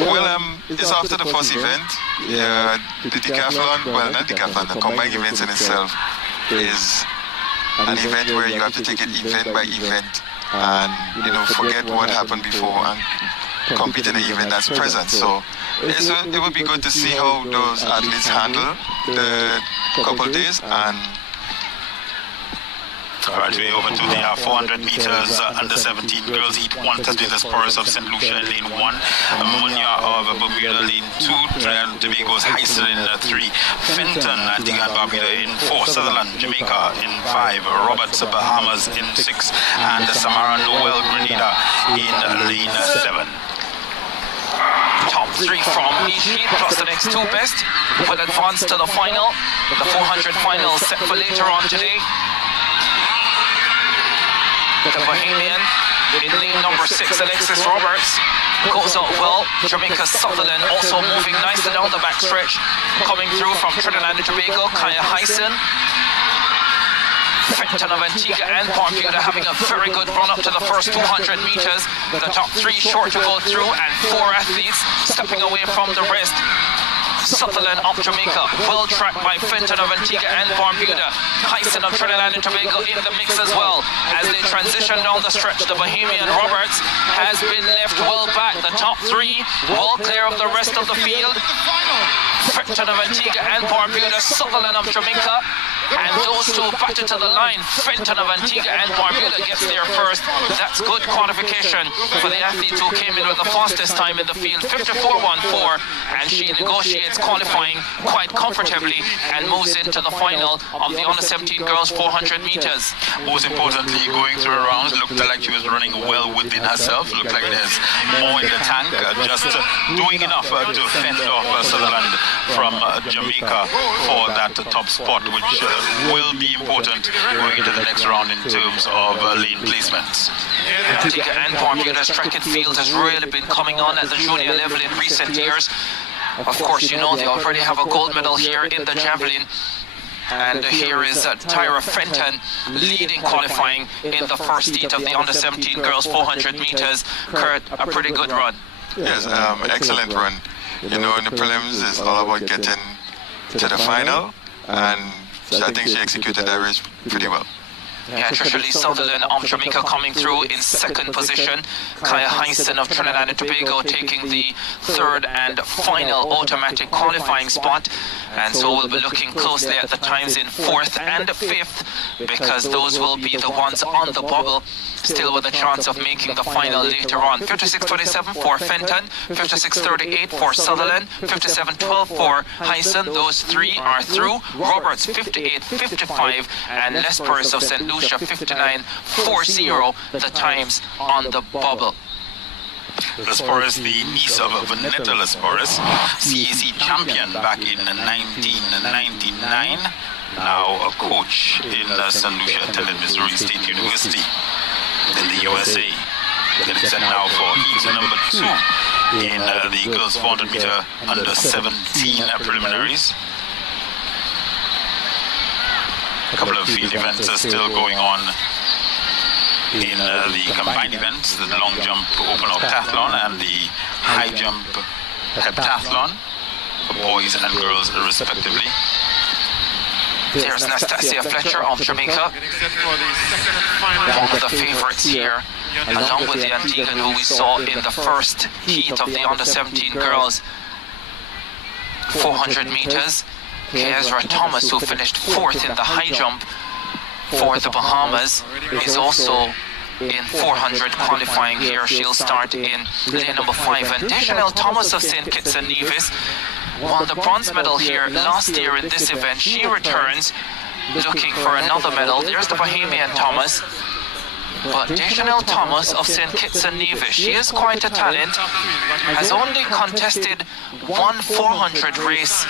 Well, it's after the first event. Yeah, the decathlon, well, not decathlon, the combined events in itself is an event where you have to take it event by event and, forget what happened before and compete in the event that's present. So it would be good to see how those athletes handle the couple days. And right, we're over to the 400 meters under 17 girls heat 1. Tasbita Sporus of St. Lucia in lane 1, Munya of Bermuda lane 2, Trinidad and Tobago's Heisen in 3, Fenton Antigua and Barbuda in 4, Sutherland Jamaica in 5, Roberts Bahamas in 6, and Samara Noel Grenada in lane 7. Top 3 from each heat plus the next 2 best will advance to the final. The 400 final set for later on today. The Bahamian in lane number 6, Alexis Roberts, goes out well. Jamaica's Sutherland also moving nicely down the backstretch. Coming through from Trinidad and Tobago, Kaya Heisen. Fenton of Antigua and Barbuda having a very good run up to the first 200 meters. The top 3 short to go through and 4 athletes stepping away from the rest. Sutherland of Jamaica, well tracked by Fenton of Antigua and Barbuda. Heisen of Trinidad and Tobago in the mix as well. As they transition down the stretch, the Bahamian Roberts has been left well back. The top 3 well clear of the rest of the field. Fenton of Antigua and Barbuda, Sutherland of Jamaica, and those two batted to the line. Fenton of Antigua and Barbuda gets there first. That's good qualification for the athletes who came in with the fastest time in the field, 54.14, and she negotiates qualifying quite comfortably and moves into the final of the under-17 girls 400 meters. Most importantly, going through her rounds, looked like she was running well within herself. Looked like there's more in the tank, just doing enough to fend off Sutherland from Jamaica for that top spot, which will be important going into the next round in terms of lane placements. Antigua and Barbuda's track and field has really been coming on at the junior level in recent years. Of course, they already have a gold medal here in the javelin. And here is Tyra Fenton leading qualifying in the first heat of the under-17 girls 400 meters. Kurt, a pretty good run. Yes, excellent run. In the prelims, it's all about getting to the final, and I think she executed that race pretty well. Yeah, Trisha Lee Sutherland of Jamaica coming through in second position. Kaya Heisen of Trinidad and Tobago taking the third and final automatic qualifying spot. And so we'll be looking closely at the times in fourth and fifth, because those will be the ones on the bubble, still with a chance of making the final later on. 56.27 for Fenton, 56.38 for Sutherland, 57.12 for Heisen. Those 3 are through. Roberts 58.55 and Lespers of St. Lucia 59.40, the times on the bubble. Lesporis, the niece of Vanetta Lesporis, CAC champion back in 1999, now a coach in St. Lucia, attended Missouri State University in the USA. Getting set now for heat number 2 in the girls 400 meter under 17 preliminaries. A couple of field events are still going on in the combined events, the long jump open octathlon and the high jump heptathlon for boys and girls respectively. There's Nastasia Fletcher of Jamaica, one of the favorites here, along with the Antiguan who we saw in the first heat of the under-17 girls 400 meters. Ezra Thomas, who finished 4th in the high jump for the Bahamas, is also in 400 qualifying here. She'll start in lane number 5. And Dejanelle Thomas of St. Kitts and Nevis won the bronze medal here last year in this event. She returns looking for another medal. There's the Bahamian Thomas. But Dejanelle Thomas of St. Kitts and Nevis, she is quite a talent, has only contested one 400 race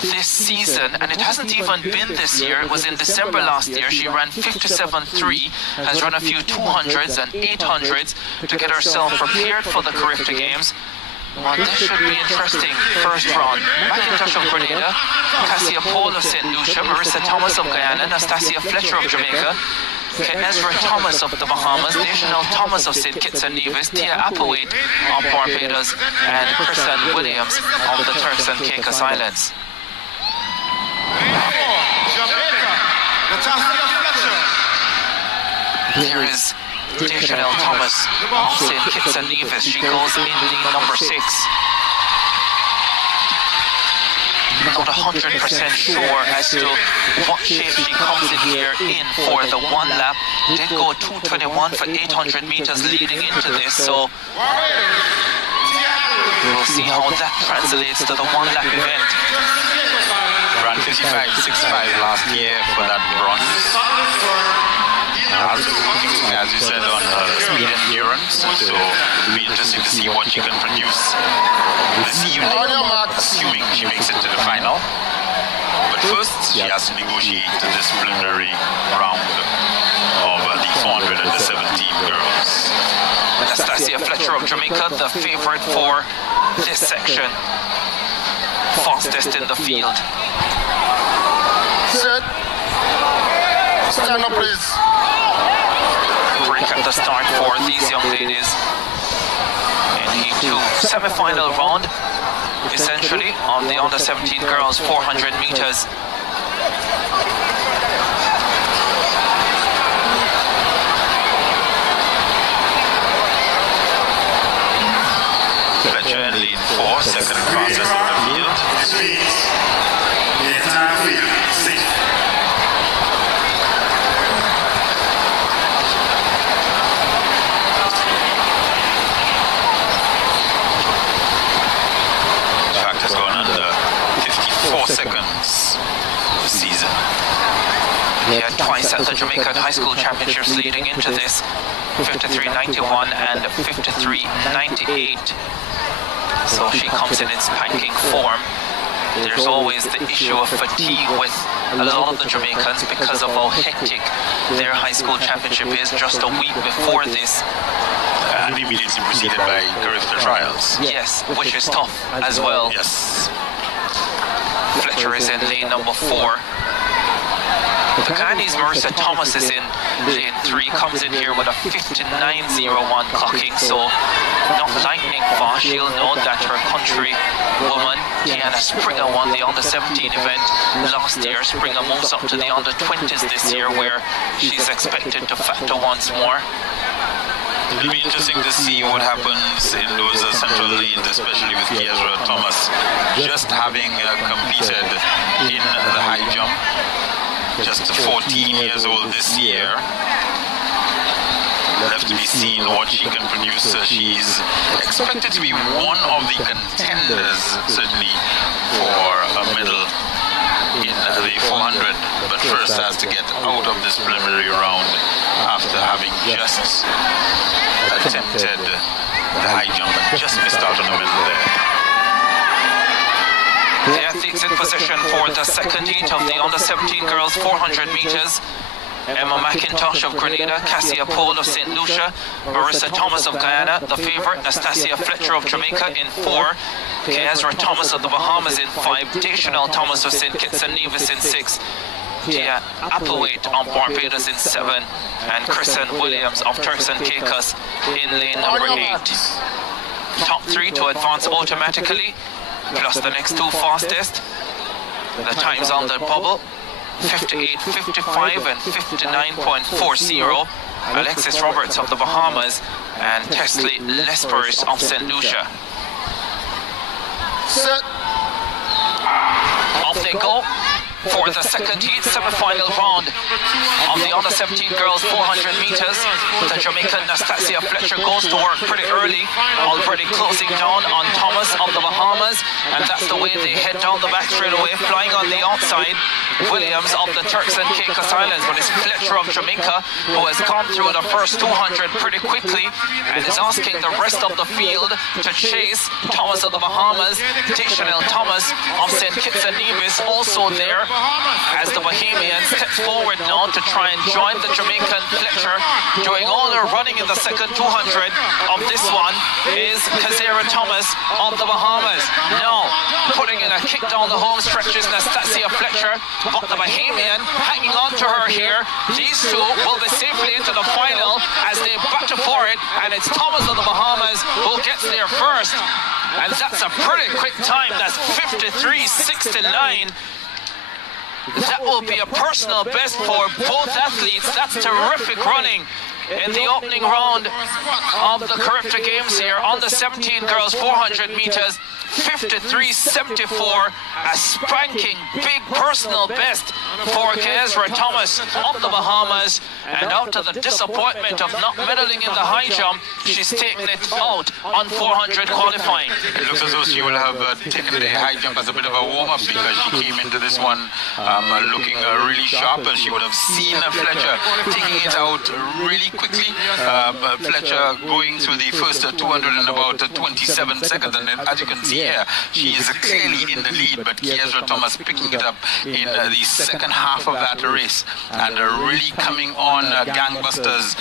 this season, and it hasn't even been this year. It was in December last year. She ran 57.3, has run a few 200s and 800s to get herself prepared for the Carifta Games. Well, this should be interesting. First round, McIntosh of Grenada, Cassia Paul of St. Lucia, Marissa Thomas of Guyana, Nastasia Fletcher of Jamaica, Ezra Thomas of the Bahamas, Deschanel Thomas of St. Kitts and Nevis, Tia Applewaite of Barbados, and Kristen Williams of the Turks and Caicos Islands. Here is Deschanel Thomas of St. Kitts and Nevis. She goes in the number 6. Not 100% sure as to what shape she comes in here in for the one lap. Did go 2:21 for 800 meters leading into this, so we'll see how that translates to the one lap event. Ran 55.65 last year for that bronze. As you said, on speed endurance, so it'll be interesting to see what she can produce this evening, assuming she makes it to the final. But first, she has to negotiate the disciplinary round of the 400 and the 17 girls. Anastasia Fletcher of Jamaica, the favorite for this section. Fastest in the field. Sit. Stand up, please. Break at the start for these young ladies in Heat 2. Semi-final round, essentially, on the under-17 girls 400 meters. Fletcher in lead 4, second fastest in the field. Has gone under 54 seconds this season. He had twice at the Jamaican High School Championships leading into this, 53.91 and 53.98. So she comes in spanking form. There's always the issue of fatigue with a lot of the Jamaicans because of how hectic their high school championship is just a week before this. And immediately preceded by Carifta trials. Yes, which is tough as well. Yes. Fletcher is in lane number 4. The Ghanaian's Marissa Thomas is in lane 3, comes in here with a 59.01 clocking, so not lightning fast. She'll know that her countrywoman, Tiana Springer, won the under-17 event last year. Springer moves up to the under-20s this year, where she's expected to factor once more. It'll be interesting to see what happens in those central lanes, especially with Ezra Thomas just having competed in the high jump. Just 14 years old this year. Left to be seen what she can produce. She's expected to be one of the contenders, certainly, for a medal in the 400, but first has to get out of this preliminary round after having just attempted the high jump and just missed out on the medal there. The athletes in position for the second heat of the under-17 girls 400 meters. Emma McIntosh of Grenada, Cassia Pole of St. Lucia, Marissa Thomas of Guyana, the favorite, Anastasia Fletcher of Jamaica in 4, Ezra Thomas of the Bahamas in 5, Deschanel Thomas of St. Kitts and Nevis in 6, Tia Applewaite of Barbados in 7, and Kristen Williams of Turks and Caicos in lane number 8. Top 3 to advance automatically, plus the next 2 fastest. The times on the bubble, 58.55 and 59.40. Alexis Roberts of the Bahamas and Tesley Lespers of St. Lucia. Set. Off they go for the second heat semi-final round of the under-17 girls 400 meters. The Jamaican Anastasia Fletcher goes to work pretty early, already closing down on Thomas of the Bahamas, and that's the way they head down the back straightaway, flying on the outside. Williams of the Turks and Caicos Islands, but it's Fletcher of Jamaica who has gone through the first 200 pretty quickly and is asking the rest of the field to chase. Thomas of the Bahamas, Deschanel Thomas of St. Kitts and Nevis also there, as the Bahamian steps forward now to try and join the Jamaican Fletcher. Doing all her running in the second 200 of this one is Carifta Thomas of the Bahamas. Now, putting in a kick down the home stretches, Nastasia Fletcher, but the Bahamian hanging on to her here. These two will be safely into the final as they battle for it, and it's Thomas of the Bahamas who gets there first. And that's a pretty quick time. That's 53.69. That will be a personal best for both athletes. That's terrific running in the opening round of the Carifta Games here on the 17 girls 400 meters. 53.74, a spanking big personal best for Carifta Thomas of the Bahamas, and out to the disappointment of not medaling in the high jump, she's taken it out on 400 qualifying. It looks as though she will have taken the high jump as a bit of a warm-up, because she came into this one looking really sharp, and she would have seen Fletcher taking it out really quickly. Fletcher going through the first 200 in about 27 seconds, and then, as you can see here, she is clearly in the lead, but Carifta Thomas picking it up in the second half of that race, and really coming on gangbusters,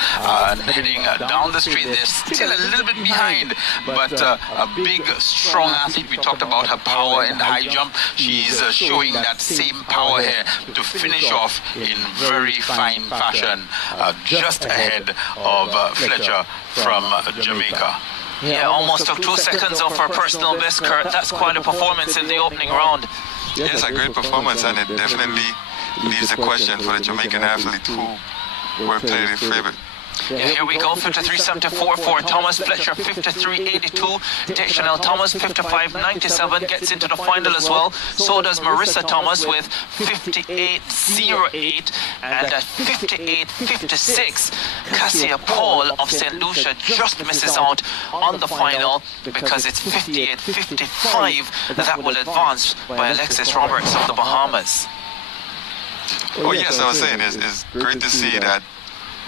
heading down the straight. They're still a little bit behind, but a big, strong athlete. We talked about her power in the high jump. She's showing that same power here to finish off in very fine fashion, just ahead of Fletcher from Jamaica. Yeah, almost took 2 seconds off her personal best, Kurt. That's quite a performance in the opening round. Yes, a great performance, and it definitely leaves a question for the Jamaican athlete who were clearly favored. Yeah, here we go, 53.74 for Thomas Fletcher, 53.82. Chanel Thomas, 55.97, gets into the final as well. So does Marissa Thomas with 58.08, and at 58.56, Cassia Paul of St. Lucia just misses out on the final because it's 58.55 that will advance by Alexis Roberts of the Bahamas. Oh yes, I was saying, it's great to see that,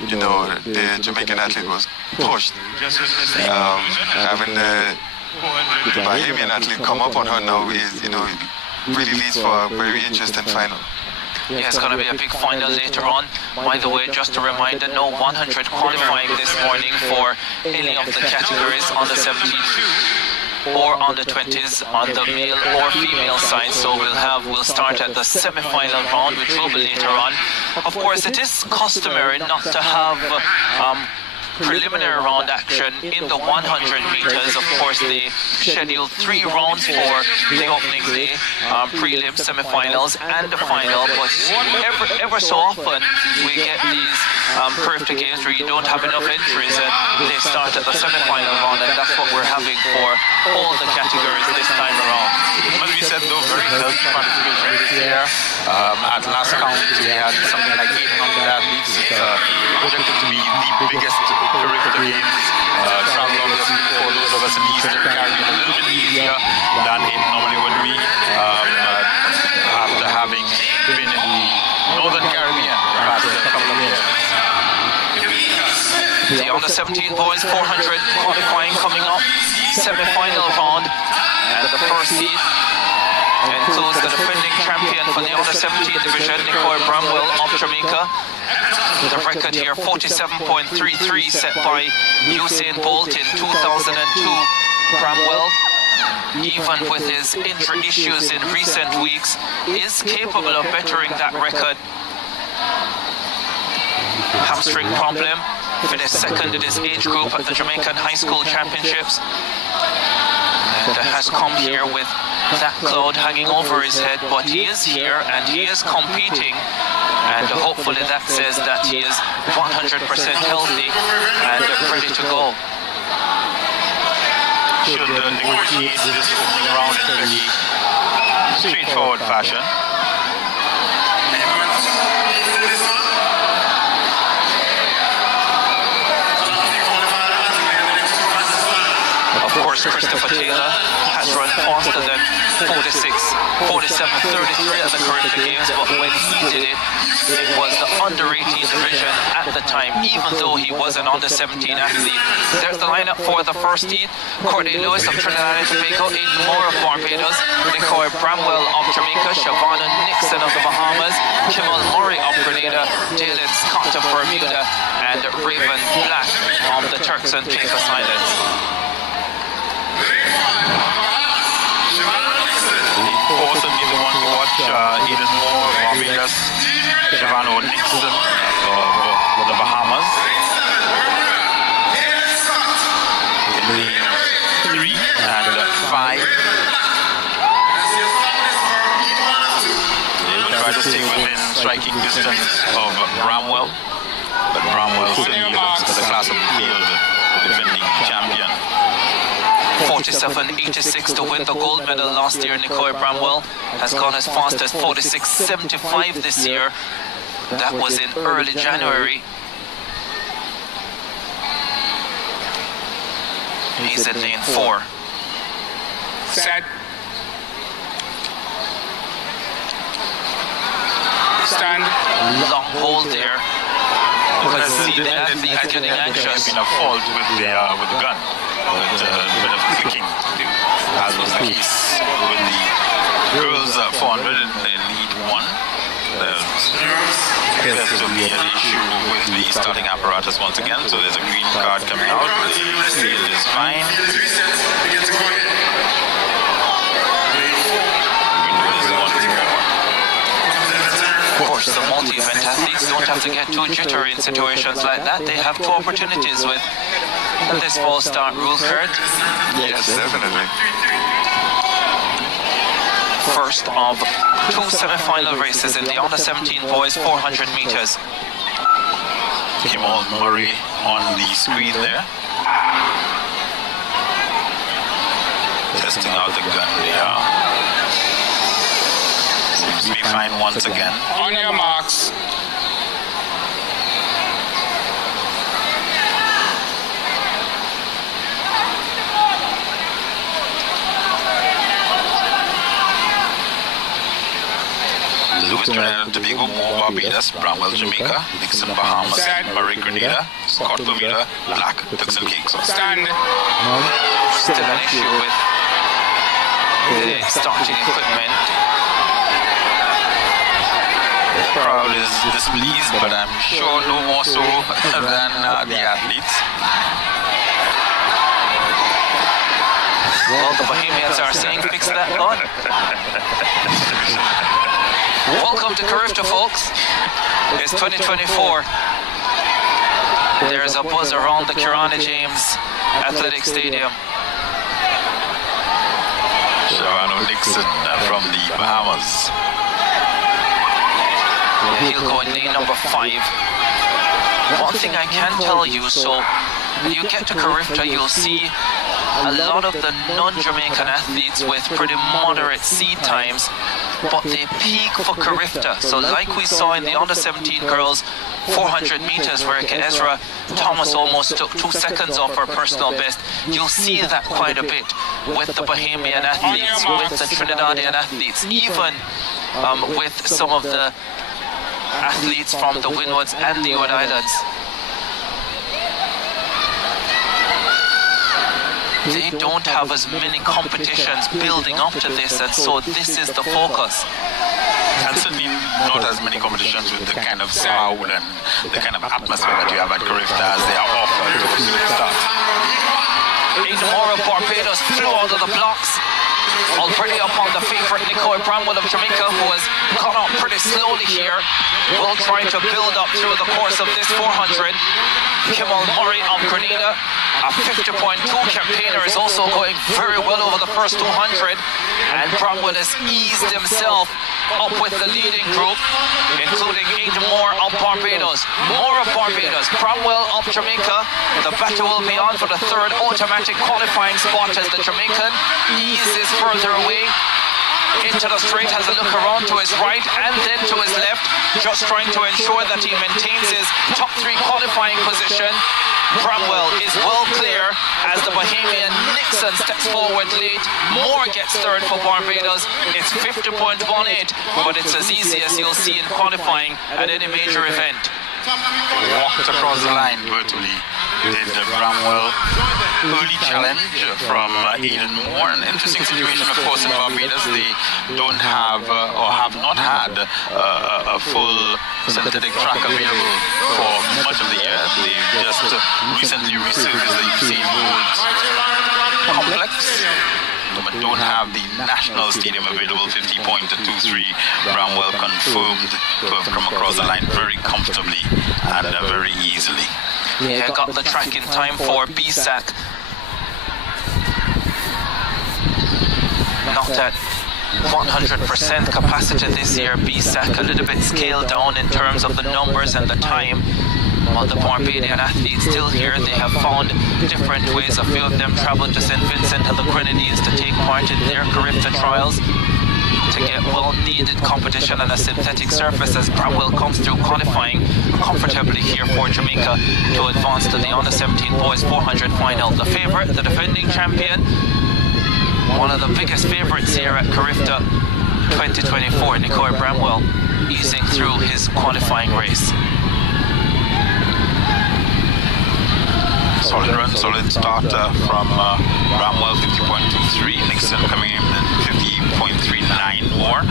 you know, the Jamaican athlete was pushed. Having the Bahamian athlete come up on her now is, you know, really leads for a very interesting final. Yeah, it's going to be a big final later on. By the way, just a reminder, no 100 qualifying this morning for any of the categories on the 17th or on the 20s on the male or female side. So we'll start at the semi-final round, which will be later on. Of course, it is customary not to have preliminary round action in the 100 meters. Of course, they scheduled 3 rounds for the opening day, prelims, semifinals, and the final. But ever so often, we get these Carifta Games where you don't have enough entries, and they start at the semifinal round, and that's what we're having for all the categories this time around. As we said, though, very healthy participation here. At last count, we had something like 800 athletes. It's projected to be the biggest Carifta Games travel obviously for those of us in the Eastern Caribbean, a little bit easier than it normally would be after having been in the Northern Caribbean the past couple of years. The under 17 boys 400 qualifying coming up, semi-final round, and the first seed includes the defending champion for the under 17 division, Nicole Bramwell of Jamaica. The record here 47.33 set by Usain Bolt in 2002. Bramwell, even with his injury issues in recent weeks, is capable of bettering that record. Hamstring problem. Finished second in his age group at the Jamaican High School Championships, and has come here with that cloud hanging over his head, but he is here and he is competing, and hopefully that says that he is 100% healthy and ready to go. Should negotiate this opening round in very straightforward fashion. Of course, Christopher Taylor has run faster than 47.33 at the Carifta Games, but when he did it, it was the under 18 division at the time, even though he was an under 17 athlete. There's the lineup for the first team: Courtney Lewis of Trinidad and Tobago, Aidan Moore of Barbados, Nicole Bramwell of Jamaica, Shavonna Nixon of the Bahamas, Kimmel Murray of Grenada, Jalen Scott of Bermuda, and Raven Black of the Turks and Caicos Islands. Eden Moore, Barbados, Giovanni Nixon of the Bahamas. In the 3 and 5. They try to stay within striking distance of Bramwell, but Bramwell still lives as the class of the field, the defending champion. 47.86 to win the gold medal last year. Nicole Bramwell has gone as fast as 46.75 this year. That was in early January. He's in lane 4. Set. Stand. Long hold there. You can see the athletes getting anxious. Been a fault with the gun, with a bit of clicking, as was the case with the girls 400 in lead 1. There appears to be an issue with the starting apparatus once again, so there's a green card coming out. The field is fine. Of course, the multi-event athletes don't have to get too jittery in situations like that. They have 2 opportunities with this false start rule card. Yes, definitely. First of 2 semi-final races in the under-17 boys 400 meters. Jamal Murray on the screen there. Testing out the gun there. Seems to be fine once again. On your marks. Lewis Trinidad and Tobago, Moore Barbados, Bramwell Jamaica, Nixon Bahamas, Murray Grenada, Scott Bermuda, Black, Turks and Caicos. Stand. Still an issue with the starting equipment. The crowd is displeased, but I'm sure no more so than the athletes. Well, the Bahamians are saying, fix that gun. Welcome to Carifta, folks. It's 2024. There's a buzz around the Kirana James Athletic Stadium. Giovanni Nixon from the Bahamas. He'll go in lane number 5. One thing I can tell you, so when you get to Carifta, you'll see a lot of the non-Jamaican athletes with pretty moderate seed times, but they peak for Carifta. So like we saw in the under-17 girls 400 meters where Ezra Thomas almost took 2 seconds off her personal best, you'll see that quite a bit with the Bahamian athletes, with the Trinidadian athletes, even with some of the athletes from the Windwards and the Leeward Islands. They don't have as many competitions building up to this, and so this is the focus. And certainly not as many competitions with the kind of sound and the kind of atmosphere that you have at Carifta as they are offered to the start. More of Barbados flew out of the blocks. Already up on the favourite Nicole Bramwell of Jamaica, who has gone up pretty slowly here, will try to build up through the course of this 400. Jamal Murray of Grenada, a 50.2 campaigner, is also going very well over the first 200, and Bramwell has eased himself up with the leading group, including Aidan Moore of Barbados, Moore of Barbados, Bramwell of Jamaica. The battle will be on for the 3rd automatic qualifying spot as the Jamaican eases further away into the straight, has a look around to his right and then to his left, just trying to ensure that he maintains his top 3 qualifying position. Bramwell is well clear as the Bahamian Nixon steps forward late. Moore gets 3rd for Barbados. It's 50.18, but it's as easy as you'll see in qualifying at any major event. Walked across the line virtually. Did Bramwell. Early challenge from Aidan Moore. An interesting situation, of course, in Barbados. They don't have or have not had a full synthetic track available for much of the year. They've just recently resurfaced the Usain Bolt complex. The don't have the national stadium available. 50.23. Bramwell confirmed to have come across the line very comfortably and very easily. Yeah, got the track in time for BSAC. Not at 100% capacity this year. BSAC a little bit scaled down in terms of the numbers and the time. While the Barbadian athletes still here, they have found different ways. A few of them traveled to St. Vincent and the Grenadines to take part in their Carifta trials to get well-needed competition on a synthetic surface as Bramwell comes through qualifying comfortably here for Jamaica to advance to the under-17 boys 400 final. The favourite, the defending champion, one of the biggest favourites here at Carifta 2024, Nicoy Bramwell, easing through his qualifying race. Solid run, solid start from Bramwell, 50.23. Nixon coming in at 50.39 more.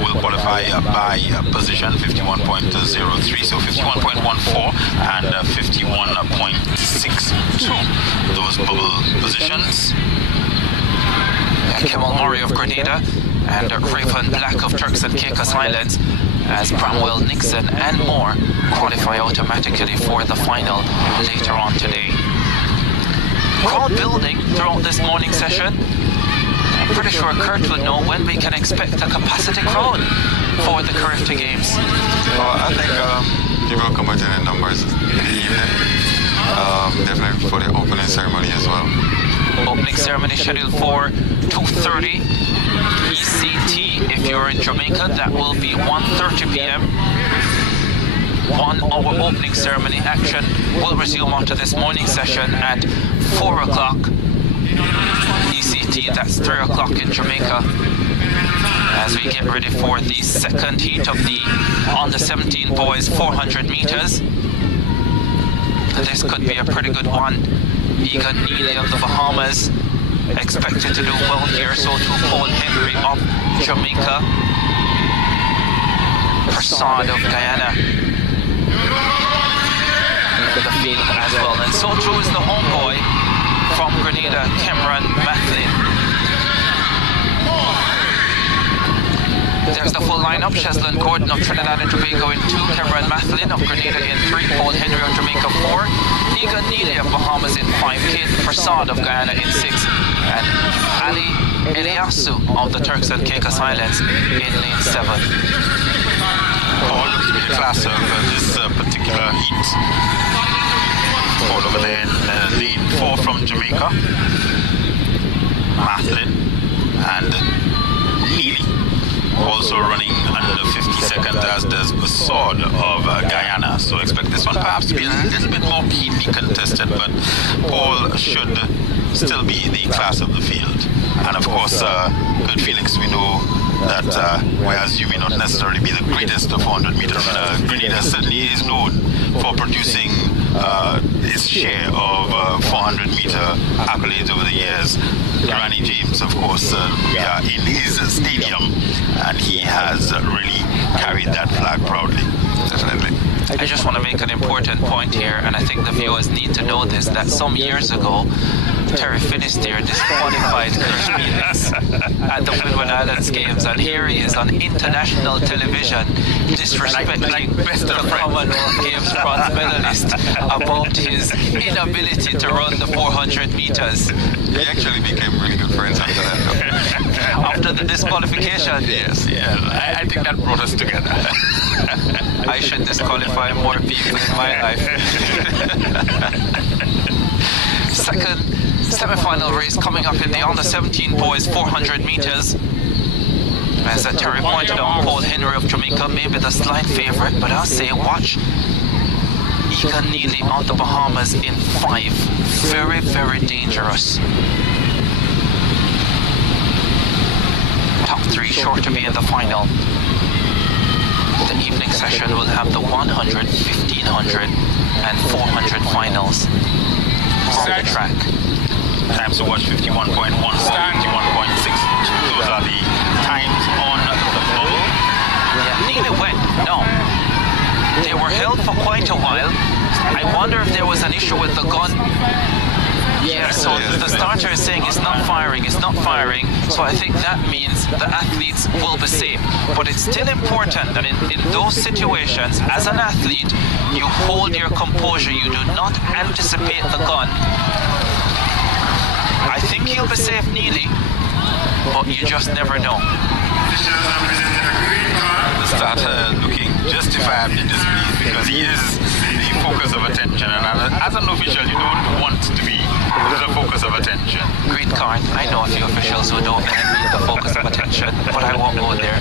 Will qualify by position, 51.03, so 51.14 and 51.62. Those bubble positions. Kemal Murray of Grenada and Raven Black of Turks and Caicos Islands, as Bramwell, Nixon and more qualify automatically for the final later on today. Crowd building throughout this morning session. I'm pretty sure Kurt would know when we can expect a capacity crowd for the Carifta Games. Well, I think people will come out in the numbers in the evening. Definitely for the opening ceremony as well. Opening ceremony scheduled for 2:30 ECT. If you're in Jamaica, that will be 1:30 p.m. 1 hour opening ceremony. Action will resume after this morning session at 4 o'clock ECT. That's 3 o'clock in Jamaica, as we get ready for the second heat of the under-17 boys 400 meters. This could be a pretty good one. Egan Neely of the Bahamas expected to do well here, so too Paul Henry of Jamaica, Prasad of Guyana into the field as well, and so too is the homeboy from Grenada, Cameron Mathlin. There's the full lineup. Cheslin Gordon of Trinidad and Tobago in 2, Cameron Mathlin of Grenada in 3, Paul Henry of Jamaica 4, Egan Neely of Bahamas in 5, Kate Prasad of Guyana in 6, and Ali Eliasu of the Turks and Caicos Islands in lane 7. Paul looks to be the class of this particular heat. Paul over there in lane 4 from Jamaica. Mathlin and Neely also running under 50 seconds, as does Prasad of Guyana. So expect this one perhaps to be a little bit more keenly contested, but Paul should still be the class of the field. And of course, good feelings. We know that whereas you may not necessarily be the greatest of 400 meters, Grenada certainly is known for producing his share of 400 meter accolades over the years. Granny James, of course, we are in his stadium, and he has really carried that flag proudly. Definitely. I just want to make an important point here, and I think the viewers need to know this, that some years ago, Terry Finisterre disqualified Kirsch Felix at the Windward Islands Games, and here he is on international television disrespecting the Commonwealth Games bronze medalist about his inability to run the 400 meters. They actually became really good friends after that. After the disqualification? Yes. Yeah, I think that brought us together. I should disqualify more people in my life. Second semi-final race coming up in the under-17 boys 400 meters. As Terry pointed out, Paul Henry of Jamaica may be the slight favourite, but I'll say watch Egan Neely on the Bahamas in 5. Very, very dangerous. Top 3 sure to be in the final. The evening session will have the 100, 1500 and 400 finals on the track. Times to watch 51.14, 51.62. Those are the times on the bubble. Yeah, Neely went. No. They were held for quite a while. I wonder if there was an issue with the gun. Yeah, so the starter is saying it's not firing, it's not firing. So I think that means the athletes will be safe. But it's still important that in those situations, as an athlete, you hold your composure. You do not anticipate the gun. I think he'll be safe, Neely, but you just never know. The starter looking justifiably displeased because he is the focus of attention, and as an official you don't want to be the focus of attention. Green card. I know a few officials who don't want to be the focus of attention, but I won't go there.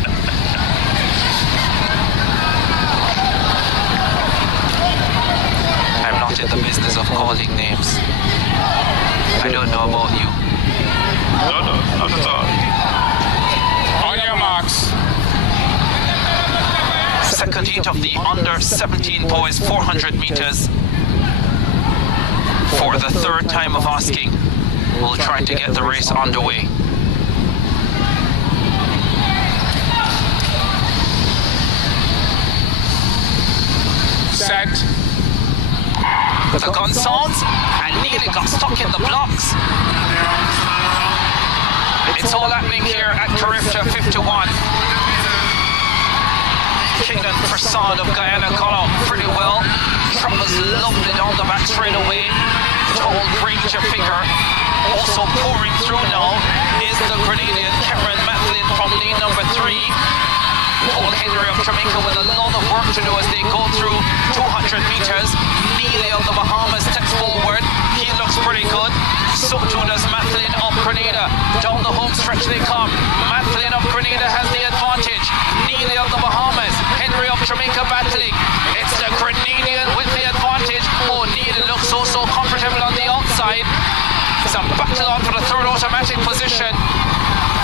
I'm not in the business of calling names. I don't know about you. No, not at all. On your marks. Second heat of the under 17 boys 400 meters. For the third time of asking, we'll try to get the race underway. Set. The gun sounds and nearly got stuck in the blocks. It's all happening here at Carifta 51. Kingdom Prasad of Guyana got out pretty well. Travels lovely down the back straight away. Tall Ranger figure. Also pouring through now is the Grenadian Cameron Matlin from lane number 3. Paul Henry of Jamaica with a lot of work to do as they go through 200 meters. Neely of the Bahamas steps forward. He looks pretty good. So too does Matlin of Grenada. Down the home stretch they come. Matlin of Grenada has the advantage. Neely of the Bahamas. Henry of Jamaica battling. It's the Grenadian with the advantage. Oh, Neely looks so comfortable on the outside. It's a battle on for the third automatic position.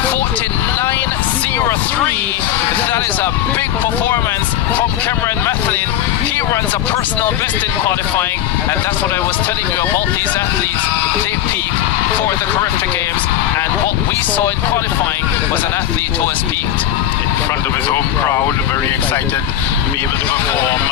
49.03. That is a big performance from Cameron Matlin. He runs a personal best in qualifying, and that's what I was telling you about these athletes. They peak for the Carifta Games, and what we saw in qualifying was an athlete who has peaked. In front of his home crowd, very excited to be able to perform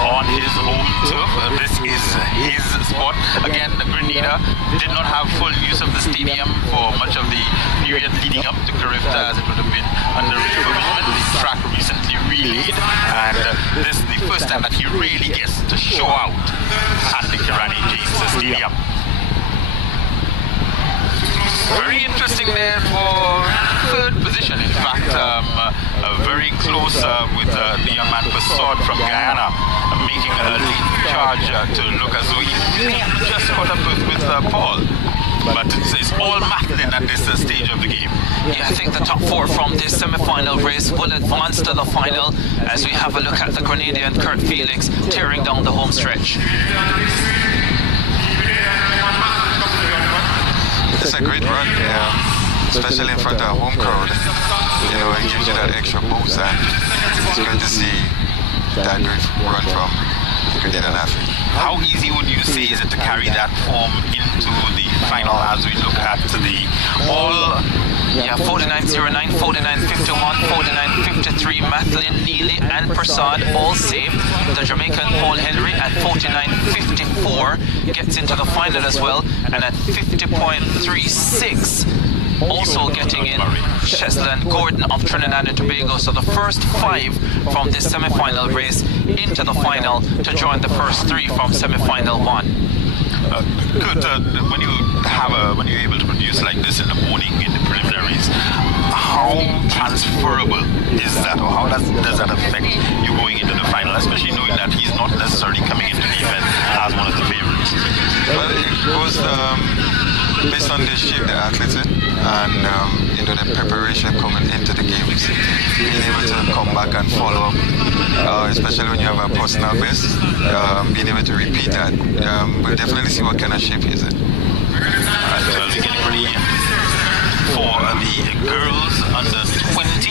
on his home turf. This is his spot. Again, Grenada did not have full use of the stadium for much of the period leading up to Carifta, as it would have been under refurbishment. The track recently relayed, and this is the first time that he really gets to show out at the Kirani James Stadium. Very interesting there for third position. In fact, very close with the young man Prasad from Guyana, making a lead charge to look as though he just caught up with Paul. But it's all Matlin at this stage of the game. Yeah, I think the top 4 from this semi-final race will advance to the final as we have a look at the Grenadian Kurt Felix tearing down the home stretch. It's a great run, especially in front of a home crowd. You know, it gives you that extra boost, and it's good to see that great run from the Grenadian athlete. How easy would you say is it to carry that form into the final as we look at the all? Yeah, 49.09, 49.51, 49.53, Matlin, Neely and Prasad all safe. The Jamaican Paul Henry at 49.54 gets into the final as well, and at 50.36 also getting in Cheslin Gordon of Trinidad and Tobago. So the first 5 from this semi-final race into the final to join the first 3 from semi-final 1. Kurt, when you're able to produce like this in the morning in the preliminaries, how transferable is that, or how does that affect you going into the final, especially knowing that he's not necessarily coming into the event as one of the favorites? Well, it goes based on the shape the athletes in, and the preparation coming into the games, being able to come back and follow up, especially when you have a personal best, being able to repeat that. But definitely see what kind of shape he's in. Alright, so we're getting ready for the girls under 20.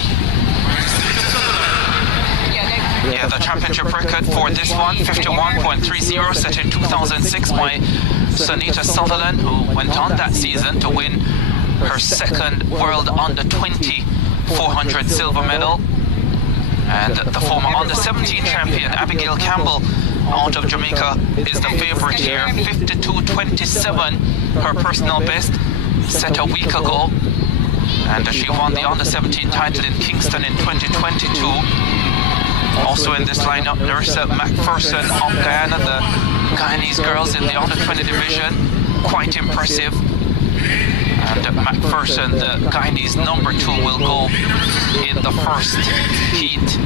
Yeah, the championship record for this one, 51.30, set in 2006 by Sunita Sutherland, who went on that season to win her second World Under 20 400 silver medal. And the former Under 17 champion, Abigail Campbell, out of Jamaica is the favorite here. 52.27, her personal best, set a week ago. And she won the Under-17 title in Kingston in 2022. Also in this lineup, Nerissa McPherson of Guyana, the Guyanese girls in the Under-20 division. Quite impressive. And McPherson, the Guyanese number 2, will go in the first heat.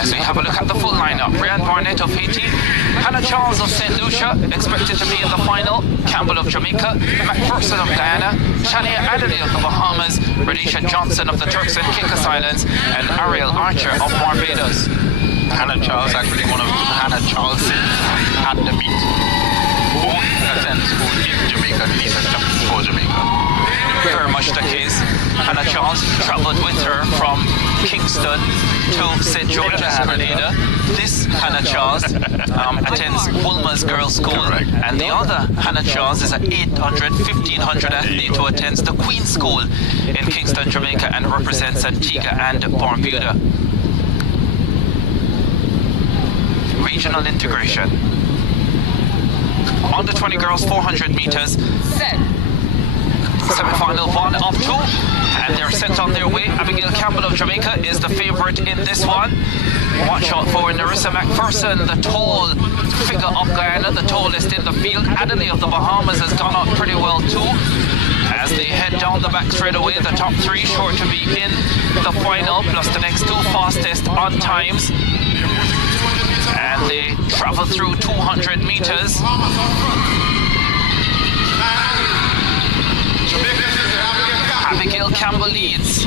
As we have a look at the full lineup, Brian Barnett of Haiti, Hannah Charles of St. Lucia, expected to be in the final, Campbell of Jamaica, McPherson of Guyana, Shania Adderley of the Bahamas, Radisha Johnson of the Turks and Caicos Islands, and Ariel Archer of Barbados. Hannah Charles, actually one of Hannah Charles at the meet. Both attend school in Jamaica, Lisa for Jamaica. Very much the case. Hannah Charles travelled with her from Kingston to St. George's Grenada. This Hannah Charles attends Wolmer's Girls' School, and the other Hannah Charles is an 800, 1500 athlete who attends the Queen's School in Kingston, Jamaica, and represents Antigua and Barbuda. Regional integration. Under 20 girls, 400 meters. Semi-final 1 of 2, and they're sent on their way. Abigail Campbell of Jamaica is the favorite in this one. Watch out for Nerissa McPherson, the tall figure of Guyana, the tallest in the field. Adelaide of the Bahamas has gone out pretty well too. As they head down the back straightaway, the top 3 sure to be in the final, plus the next 2 fastest on times. And they travel through 200 meters. Abigail Campbell leads.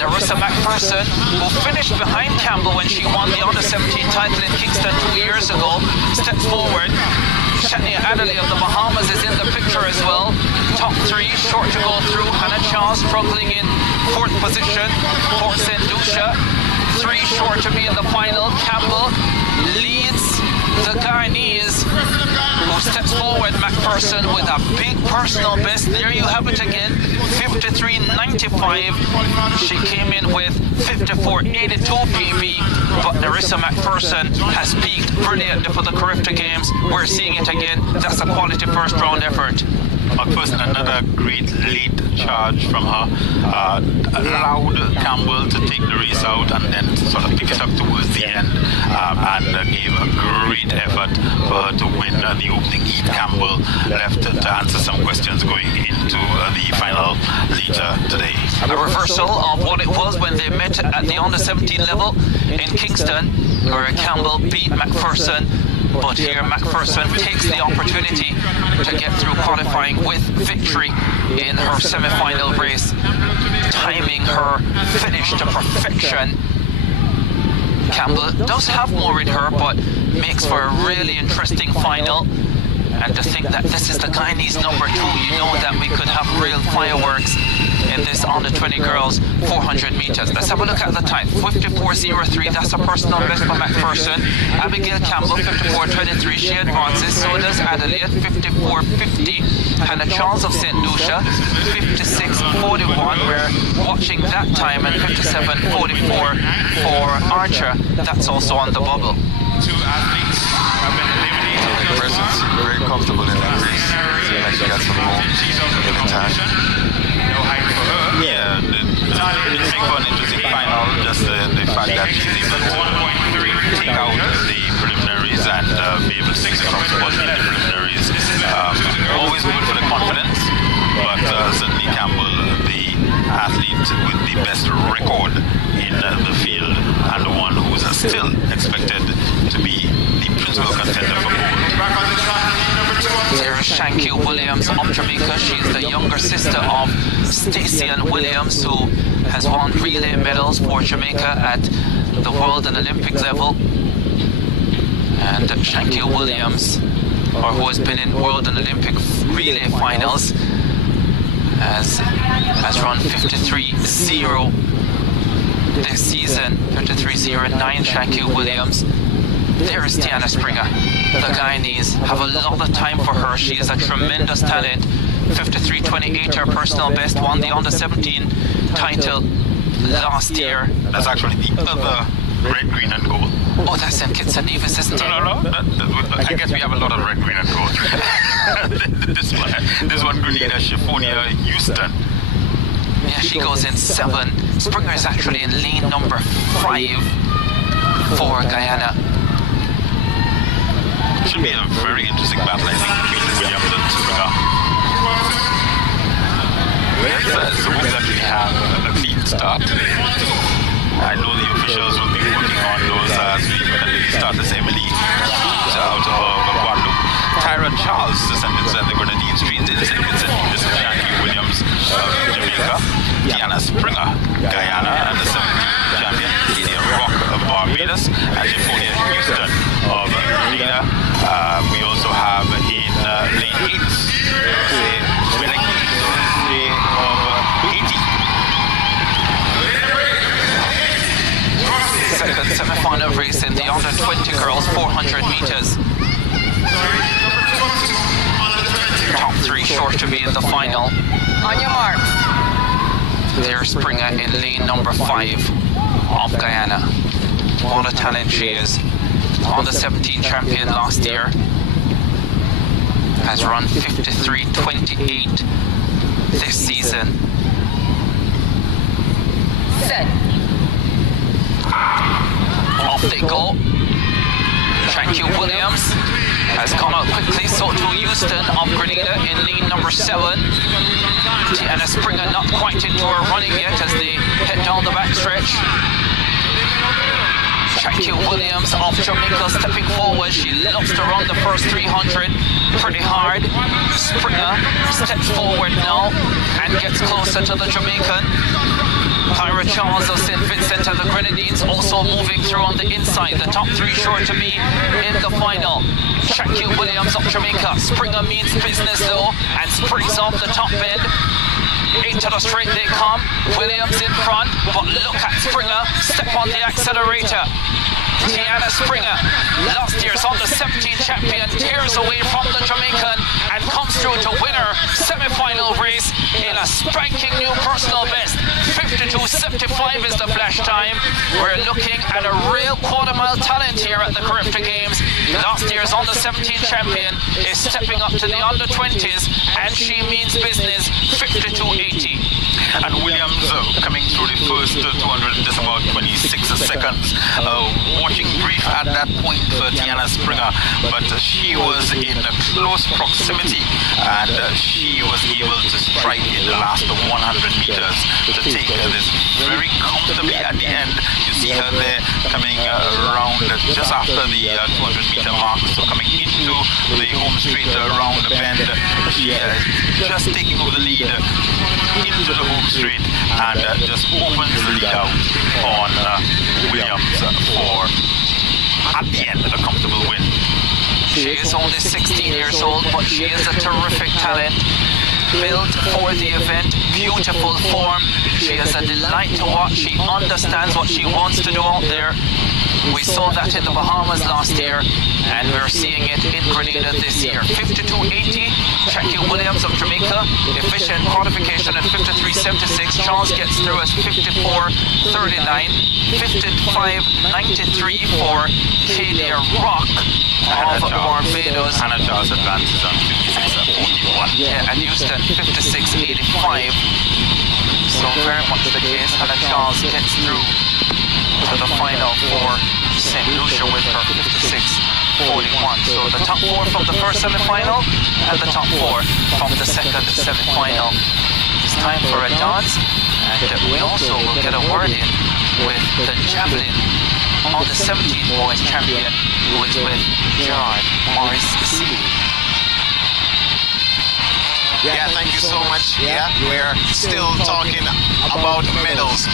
Nerissa McPherson, who finished behind Campbell when she won the Under-17 title in Kingston 2 years ago, steps forward. Shania Adderley of the Bahamas is in the picture as well. Top 3, short to go through. Hannah Charles struggling in 4th position for St. Lucia. 3 short to be in the final. Campbell leads the Guyanese, who steps forward. McPherson with a big personal best. There you have it again, 53.95. She came in with 54.82 PB, but Nerissa McPherson has peaked brilliantly for the Carifta Games. We're seeing it again. That's a quality first round effort. McPherson, another great late charge from her, allowed Campbell to take the race out and then sort of pick it up towards the end, and gave a great effort for her to win the opening heat. Campbell left to answer some questions going into the final later today. A reversal of what it was when they met at the Under-17 level in Kingston, where Campbell beat McPherson. But here McPherson takes the opportunity to get through qualifying with victory in her semi-final race, timing her finish to perfection. Campbell does have more in her, but makes for a really interesting final. And to think that this is the Guyanese number 2, you know that we could have real fireworks in this Under-20 girls 400 meters. Let's have a look at the time. 54.03, that's a personal best for McPherson. Abigail Campbell, 54.23, she advances. So does Adelaide, 54.50. Hannah Charles of St. Lucia, 56.41. We're watching that time, and 57.44 for Archer. That's also on the bubble. 2 athletes have been eliminated. Person's very comfortable in that race. Feel like she got some more in the time. Yeah, it makes for an interesting final, just the fact that she's able to take out the preliminaries and be able to take some spots in the preliminaries. Always good for the confidence, but certainly Campbell, the athlete with the best record in the field and the one who is still expected to be the principal contender for gold. There's Shanky Williams of Jamaica. She's the younger sister of Stacey Ann Williams, who has won relay medals for Jamaica at the World and Olympic level. And Shanky Williams, or who has been in World and Olympic relay finals, has run 53.0 this season. 53.09, Shanky Williams. There is Tiana Springer. The Guyanese have a lot of time for her. She is a tremendous talent. 53.28, her personal best. Won the Under-17 title last year. That's actually the other red, green, and gold. Oh, that's in Kitson Nevis, isn't it? No. I guess we have a lot of red, green, and gold. this one, Grenada, Shiffonia, Houston. Yeah, she goes in 7. Springer is actually in lane number 5 for Guyana. Should be a very interesting battle, I think, between Williams and Springer. So we actually have a clean start. I know the officials will be working on those as we continue to start this Emily out of Guadeloupe. Tyra Charles, descendants of the Grenadine Street, this is Jackie Williams of Jamaica. Tiana Springer, Guyana, and the 17th champion, Lydia Rock of Barbados, and Shiffonia Houston of Grenada. We also have in lane 8, of Haiti. Second semi-final race in the under 20 girls 400 meters. Top 3 short to be in the final. On your mark. There's Springer in lane number 5 of Guyana. What a talent she is. On the 17 champion last year. Has run 53.28 this season. Set. Off they go. Shanky Williams has come out quickly, so to Houston of Grenada in lane number 7. Tiana Springer not quite into her running yet as they head down the backstretch. Shanky Williams of Jamaica stepping forward. She loves to run the first 300 pretty hard. Springer steps forward now and gets closer to the Jamaican. Tyra Charles of St. Vincent and the Grenadines also moving through on the inside. The top 3 sure to be in the final. Shaquille Williams of Jamaica. Springer means business though and springs off the top end. Into the straight they come. Williams in front, but look at Springer step on the accelerator. Tiana Springer, last year's under 17 champion, tears away from the Jamaican and comes through to win her semi-final race in a spanking new personal best. 52.75 is the flash time. We're looking at a real quarter-mile talent here at the Carifta Games. Last year's under 17 champion is stepping up to the under 20s and she means business. 52.80. And Williams coming through the first 200 in just about 26 seconds. Watching brief at that point for Tiana Springer, but she was in close proximity and she was able to strike in the last 100 meters to take this very comfortably at the end. You see her there coming around just after the 200 meter mark, so coming into the home straight around the bend. She just taking over the lead into the home straight and just opens the lead out on Williams for, at the end, a comfortable win. She is only 16 years old, but she is a terrific talent. Built for the event, beautiful form. She is a delight to watch. She understands what she wants to do out there. We saw that in the Bahamas last year, and we're seeing it in Grenada this year. 52.80, Jackie Williams of Jamaica, efficient qualification at 53.76. Charles gets through at 54.39, 55.93 for Lydia Rock of Barbados. Hannah Charles advances on 56.41. Yeah, and Houston 56.85. So very much the case. Hannah Charles gets through to the final for St. Lucia with her 56.41. So the top 4 from the first semi-final and the top 4 from the second semi-final. It's time for a dance, and we also will get a word in with the javelin on the 17 boys champion, who is with Gerard Morris. Yeah, thank you so much. Yeah, we're still talking about medals.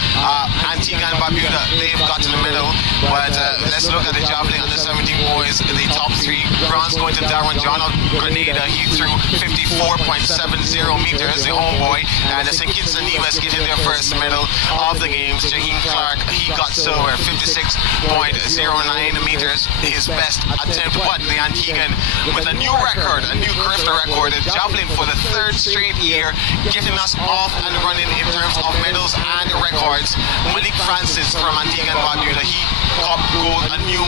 Antigua and Barbuda, they've gotten a medal, but let's look at the javelin under 17 boys. The top 3, bronze going to Darwin John of Grenada. He threw 54.70 meters, the homeboy. boy. And the St. Kitts and Nevis getting their first medal of the games. Jaheen Clark, he got silver, 56.09 meters, his best attempt. But the Antiguan with a new record, a new Carifta record, in javelin for the third straight year, getting us off and running in terms of medals and records. Malik Francis from Antigua and Barbuda, he got gold, a new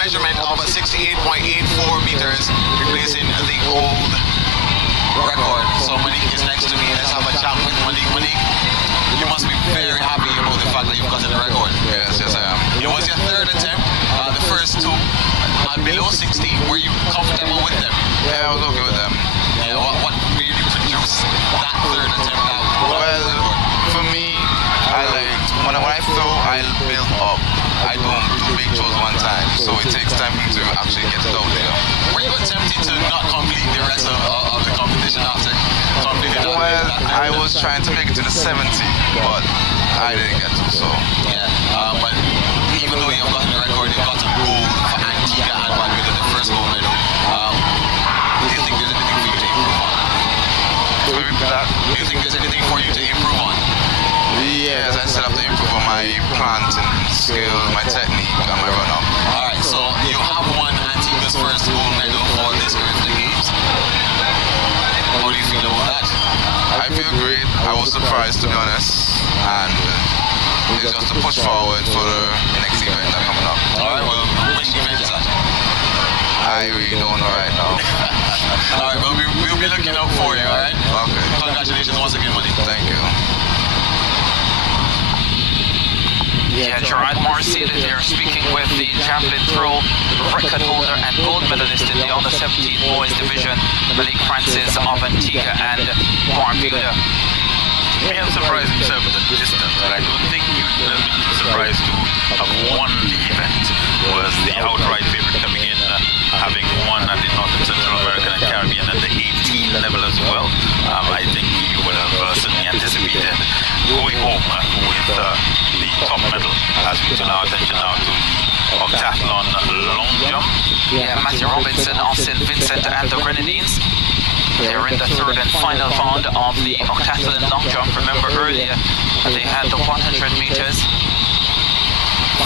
measurement of 68.84 meters, replacing the old record. So Malik is next to me. Let's have a chat with Malik. Malik, you must be very happy about the fact that you've gotten the record. Yes, I am. It was your third attempt. The first two below 60. Were you comfortable with them? Yeah, I was okay with them. Yeah. What really produced that third attempt out? Well, for me, when I throw, I'll build up. I don't do big throws one time, so it takes time for me to actually get it out there. Were you tempted to not complete the rest of the competition after completing that? Well, I was trying to make it to the 70, but I didn't get to, so. Yeah, but even though you've gotten the record, you've gotten gold for Antigua and Barbuda, the first gold medal. Do you think there's anything for you to improve on? Do you think there's anything for you to improve on? Yes, I still have to improve on my planting skills, my technique, and my run-up. Alright, so you have won Antigua's first gold medal for this Carifta Games. How do you feel about that? I feel great. I was surprised, to be honest, and it's just to push forward for the next event that's coming up. Alright, well, which event is that? I really don't know right now. Alright, well, we'll be looking out for you, alright? Okay. Congratulations once again, buddy. Thank you. Yeah, Gerard Marcy there speaking with the javelin throw record holder and gold medalist in the under 17 boys division, Malik Francis of Antigua and Barbuda. I am surprised himself at the distance, but I don't think you'd have been surprised to have won the event. Was the outright favorite coming in, having won at the North and Central American and Caribbean at the 18 level as well. I think you would have certainly anticipated going home with the top medal, as we turn our attention now to the octathlon long jump. Yeah, Matthew Robinson of St. Vincent and the Grenadines. They're in the third and final round of the octathlon long jump. Remember earlier, they had the 100 meters,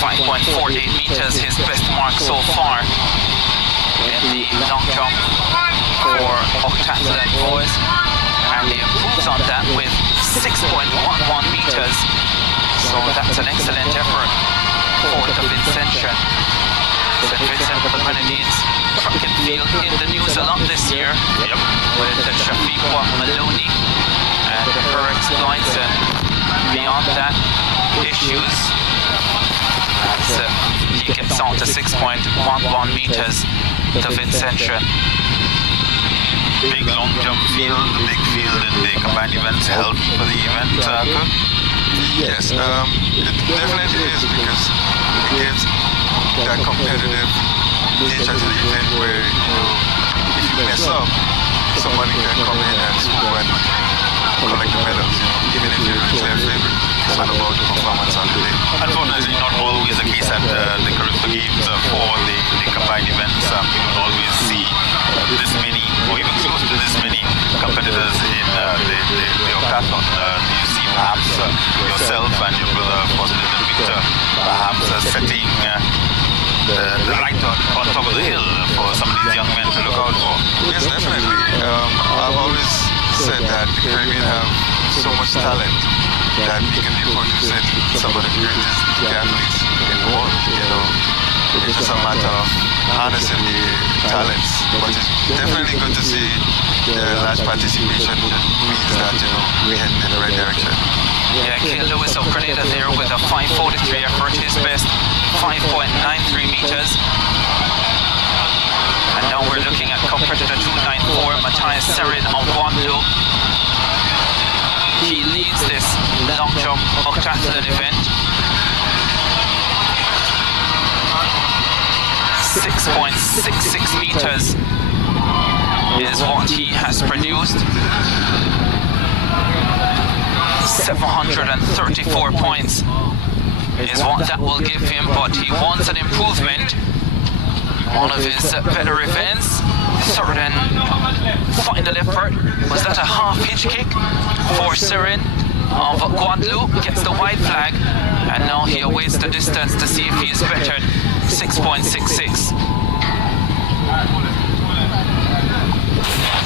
5.48 meters, his best mark so far in the long jump for octathlon boys. And he improves on that with 6.11 meters. So that's an excellent effort for the Vincentian. St. Vincent of the Grenadines. Track and field in the news a lot this year. Yep. With Shafiqua Maloney and her exploits, and beyond that, issues as he gets on to 6.11 meters, the Vincentian. Big long jump field, big field in the combined events held for the event, Kurt? Yes, it definitely is, because it gives that competitive nature to the event where, if you mess up, somebody can come in and swoop and collect the medals, even if you're a clear favorite. It's all about the performance on the day. Unfortunately, not always the case at the Carifta Games for the combined events. You don't always see this many, or even close to this many competitors in the octathlon. Do you see perhaps yourself and your brother, of course, Victor, perhaps setting the light on top of the hill for some of these young men to look out for? Yes, definitely. I've always said that the Caribbean have so much talent that we can be producing some of the greatest athletes in the world. It's just a matter of harnessing the talents. But it's definitely good to see the large participation means that, we're heading in the right direction. Yeah, Kay Lewis of Grenada there with a 5.43 effort, his best 5.93 meters. And now we're looking at competitor 294, Matthias Serin of Guangzhou. He leads this long jump octathlon event. 6.66 meters is what he has produced. 734 points is what that will give him, but he wants an improvement One of his better events. Third and final effort. Was that a half hitch kick for Sirin of Guadeloupe? Gets the white flag, and now he awaits the distance to see if he is bettered. 6.66.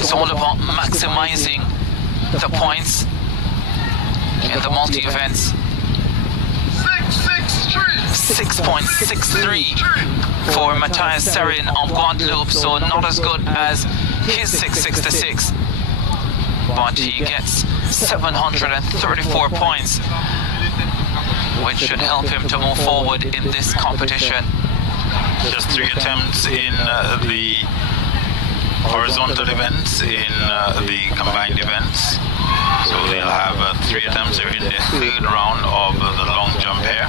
It's all about maximizing the points in the multi-events. 6.63 for Matthias Serin of Guadeloupe, so not as good as his 6.66, but he gets 734 points, which should help him to move forward in this competition. Just 3 attempts in the horizontal events, in the combined events. So they'll have 3 attempts. They're in the 3rd round of the long jump here.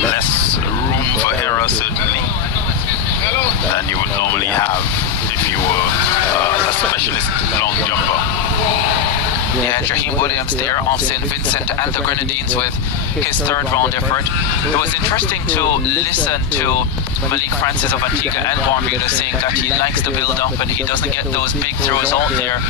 Less room for error, certainly, than you would normally have if you were a specialist long jumper. Yeah, Jaheim Williams there of St. Vincent and the Grenadines with his 3rd round effort. It was interesting to listen to Malik Francis of Antigua and Barbuda saying that he likes to build up and he doesn't get those big throws out there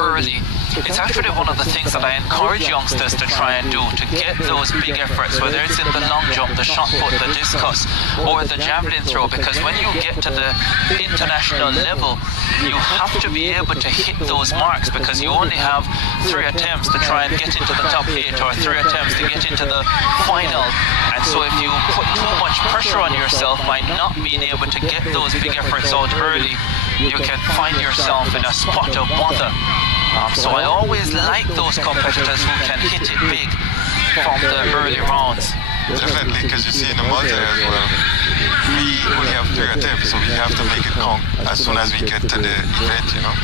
early. It's actually one of the things that I encourage youngsters to try and do, to get those big efforts, whether it's in the long jump, the shot put, the discus, or the javelin throw, because when you get to the international level, you have to be able to hit those marks, because you only have 3 attempts to try and get into the top 8, or 3 attempts to get into the final. And so if you put too much pressure on yourself by not being able to get those big efforts out early, you can find yourself in a spot of bother. So I always like those competitors who can hit it big from the early rounds. Definitely, because you see in the multi as well, we only have 3 attempts, so we have to make it count as soon as we get to the event, you know.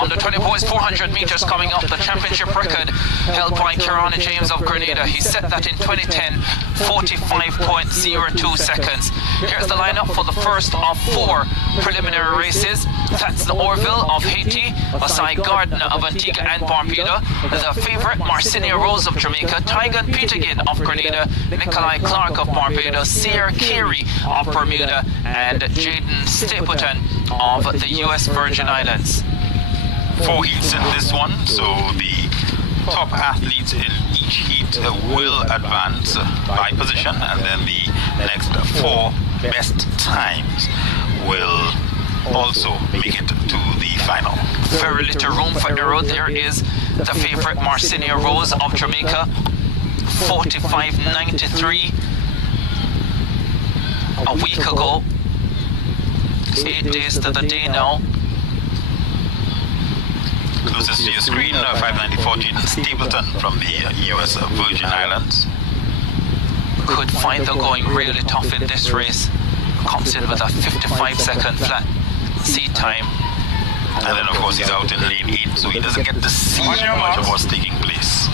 Under 20 boys, 400 meters coming up, the championship record held by Kirana James of Grenada. He set that in 2010, 45.02 seconds. Here's the lineup for the first of 4 preliminary races. That's the Orville of Haiti, Asai Gardner of Antigua and Barbuda, the favorite Marcinia Rose of Jamaica, Tygan Petergin of Grenada, Nikolai Clark of Barbados, Sear Carey of Bermuda, and Jaden Stapleton of the US Virgin Islands. 4 heats in this one, so the top athletes in each heat will advance by position, and then the next 4 best times will also make it to the final. Very little room for error. There is the favorite Marcinia Rose of Jamaica, 45.93 a week ago. 8 days to the day now. Closest to your screen, 590.14 Stapleton from the US Virgin Islands. Could find the going really tough in this race. Comes in with a 55-second flat seat time. And then of course he's out in lane 8, so he doesn't get to see much of what's taking place.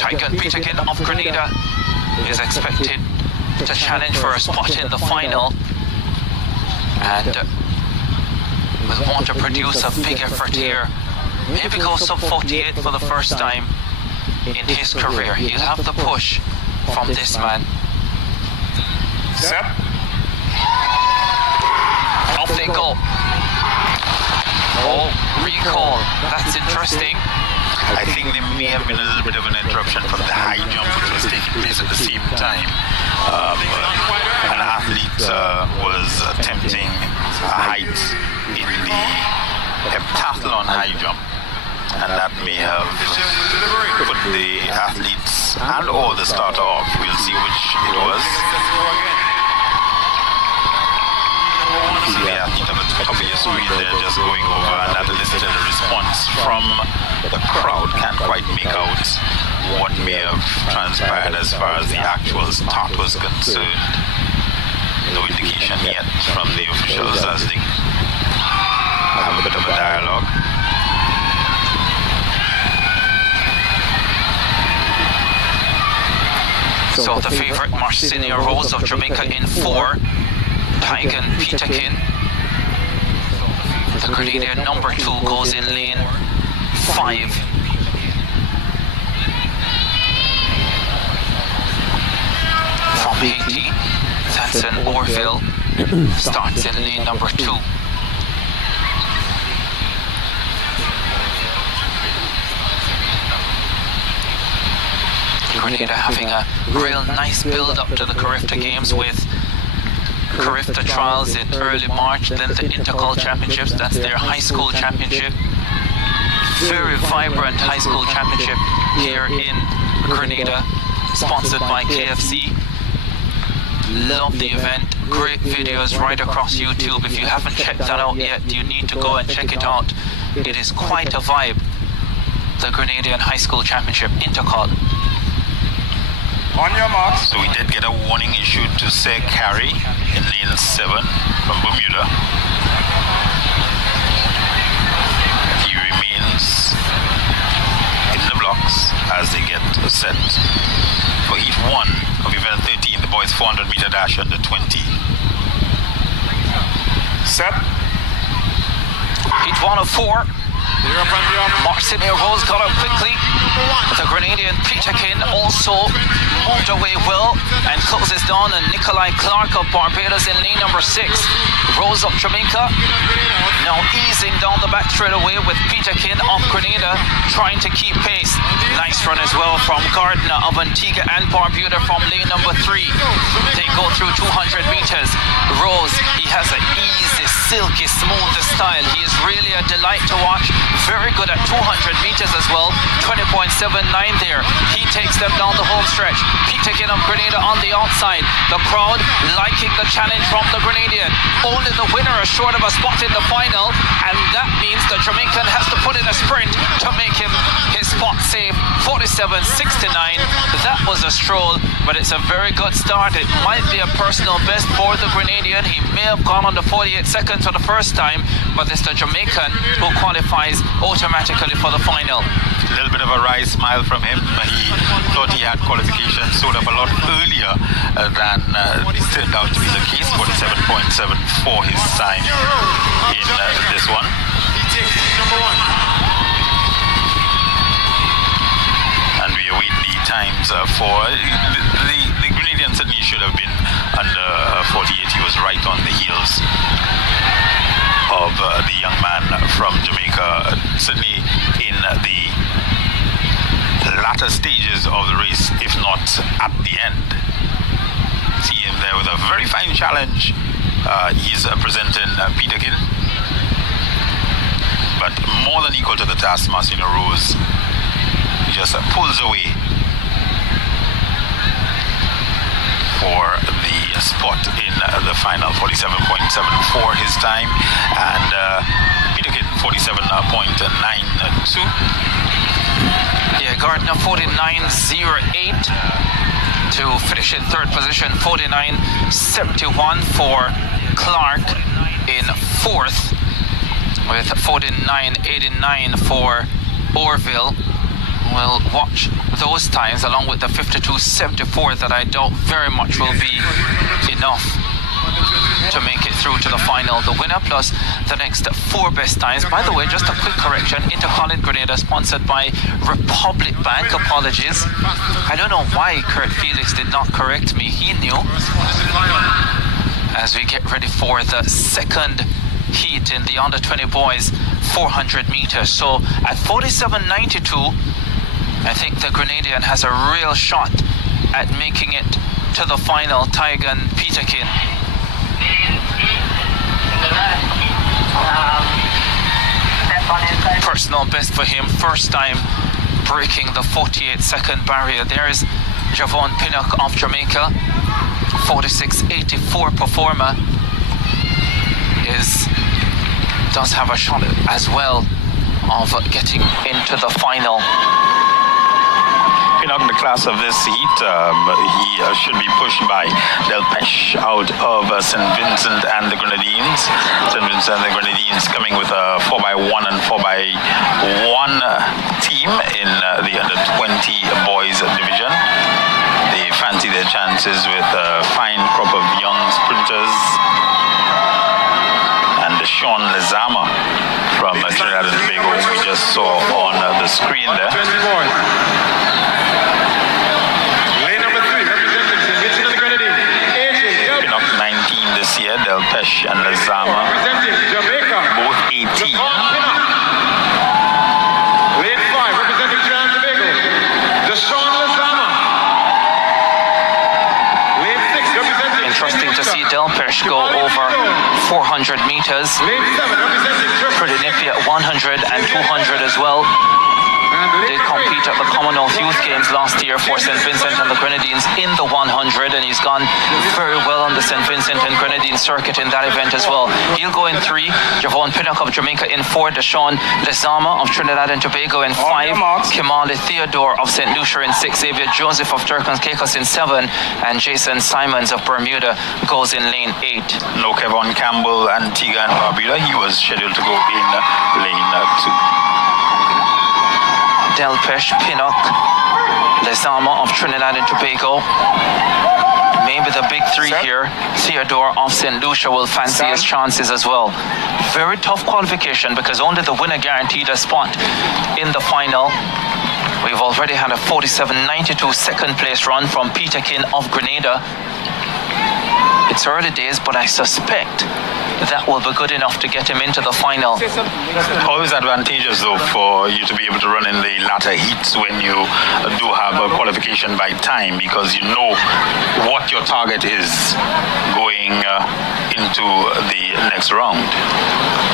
Tygan Petergin of Grenada is expected to challenge for a spot in the final, and will want to produce a big effort here. Maybe go sub 48 for the first time in his career. He'll have the push from this man. Set. Off they go. Oh, recall. That's interesting. I think there may have been a little bit of an interruption from the high jump which was taking place at the same time. An athlete was attempting a height in the heptathlon high jump, and that may have put the athletes and or the starter off. We'll see which it was. See the athlete at the top of your screen there just going over, and that elicited a response from the crowd. Can't quite make out what may have transpired as far as the actual start was concerned. No indication yet from the officials as they have a bit of a dialogue. So the favorite Marcinia Rose of Jamaica in 4, Tygan Petergin. The Grenadian number 2 goes in lane 5. From Haiti, that's an Orville. starts in lane number 2. Grenada having a real nice build up to the Carifta Games with Carifta Trials in early March, then the Intercol Championships, that's their high school championship. Very vibrant high school championship here in Grenada, sponsored by KFC. Love the event, great videos right across YouTube. If you haven't checked that out yet, you need to go and check it out. It is quite a vibe, the Grenadian High School Championship Intercol. On your marks. So we did get a warning issued to Sir Carey in lane 7 from Bermuda. He remains in the blocks as they get set for heat 1 of event 13, the boys 400 meter dash under 20. Set. Heat 1 of 4. Marcin Rose got up quickly. The Grenadian Peterkin also moved away well and closes down on Nikolai Clark of Barbados in lane number 6. Rose of Jamaica now easing down the back straight away with Peterkin of Grenada trying to keep pace. Nice run as well from Gardner of Antigua and Barbuda from lane number 3. They go through 200 meters. Rose, he has an easy, silky, smooth style. He is really a delight to watch. Very good at 200 meters as well. 20.79 there. He takes them down the home stretch. Peterkin of Grenada on the outside. The crowd liking the challenge from the Grenadian. Only the winner is short of a spot in the final, and that means the Jamaican has to put in a sprint to make him his spot safe. 47.69. That was a stroll, but it's a very good start. It might be a personal best for the Grenadian. He may have gone on the 48 seconds for the first time, but it's the Jamaican who qualifies automatically for the final. A little bit of a wry smile from him. He thought he had qualification sort of a lot earlier than turned out to be the case. 47.74 his time in this one. And we await the times for the Grenadian. Certainly should have been under 48. He was right on the heels of the young man from Jamaica, certainly in the latter stages of the race, if not at the end. See him there with a very fine challenge. He's presenting Peterkin, but more than equal to the task. Marcin Rose, he just pulls away for the spot in the final. 47.74 his time, and Peterkin 47.92. Yeah, Gardner 49.08 to finish in third position. 49.71 for Clark in fourth, with 49.89 for Orville. We'll watch those times along with the 52.74 that I doubt very much will be enough to make it through to the final. The winner plus the next 4 best times. By the way, just a quick correction. Intercol in Grenada sponsored by Republic Bank. Apologies. I don't know why Kurt Felix did not correct me. He knew. As we get ready for the second heat in the under 20 boys 400 meters. So at 47.92, I think the Grenadian has a real shot at making it to the final. Tygan Peterkin. Personal best for him, first time breaking the 48-second barrier. There's Javon Pinnock of Jamaica, 46.84 performer, does have a shot as well of getting into the final. Pinnock in the class of this heat, he should be pushed by Del Peche out of St. Vincent and the Grenadines. St. Vincent and the Grenadines coming with a 4x1 and 4x1 team in the under 20 boys division. They fancy their chances with a fine crop of young sprinters. And Sean Lezama from Trinidad and Tobago, we just saw on the screen there. Pinnock 19 this year, Pesh and Lazama, both 18. Lane 5, representing Trinidad and Tobago, Deshaun Lazama. Lane 6, representing Interesting to see Del Pesh go over 400 meters. Lane 7, representing Pretty nippy at 100 and 200 as well. Did compete at the Commonwealth Youth Games last year for St. Vincent and the Grenadines in the 100, and he's gone very well on the St. Vincent and Grenadines circuit in that event as well. He'll go in 3, Javon Pinnock of Jamaica in 4, Deshaun Lezama of Trinidad and Tobago in 5, Kimali Theodore of St. Lucia in 6, Xavier Joseph of Turks and Caicos in 7, and Jason Simons of Bermuda goes in lane 8. No Kevon Campbell, Antigua and Barbuda. He was scheduled to go in lane 2. Del Pesh, Pinnock, Lezama of Trinidad and Tobago. Maybe the big 3 here. Theodore of St. Lucia will fancy his chances as well. Very tough qualification because only the winner guaranteed a spot in the final. We've already had a 47.92 second place run from Peter Kin of Grenada. It's early days, but I suspect that will be good enough to get him into the final. Always advantageous though for you to be able to run in the latter heats when you do have a qualification by time, because you know what your target is going into the next round.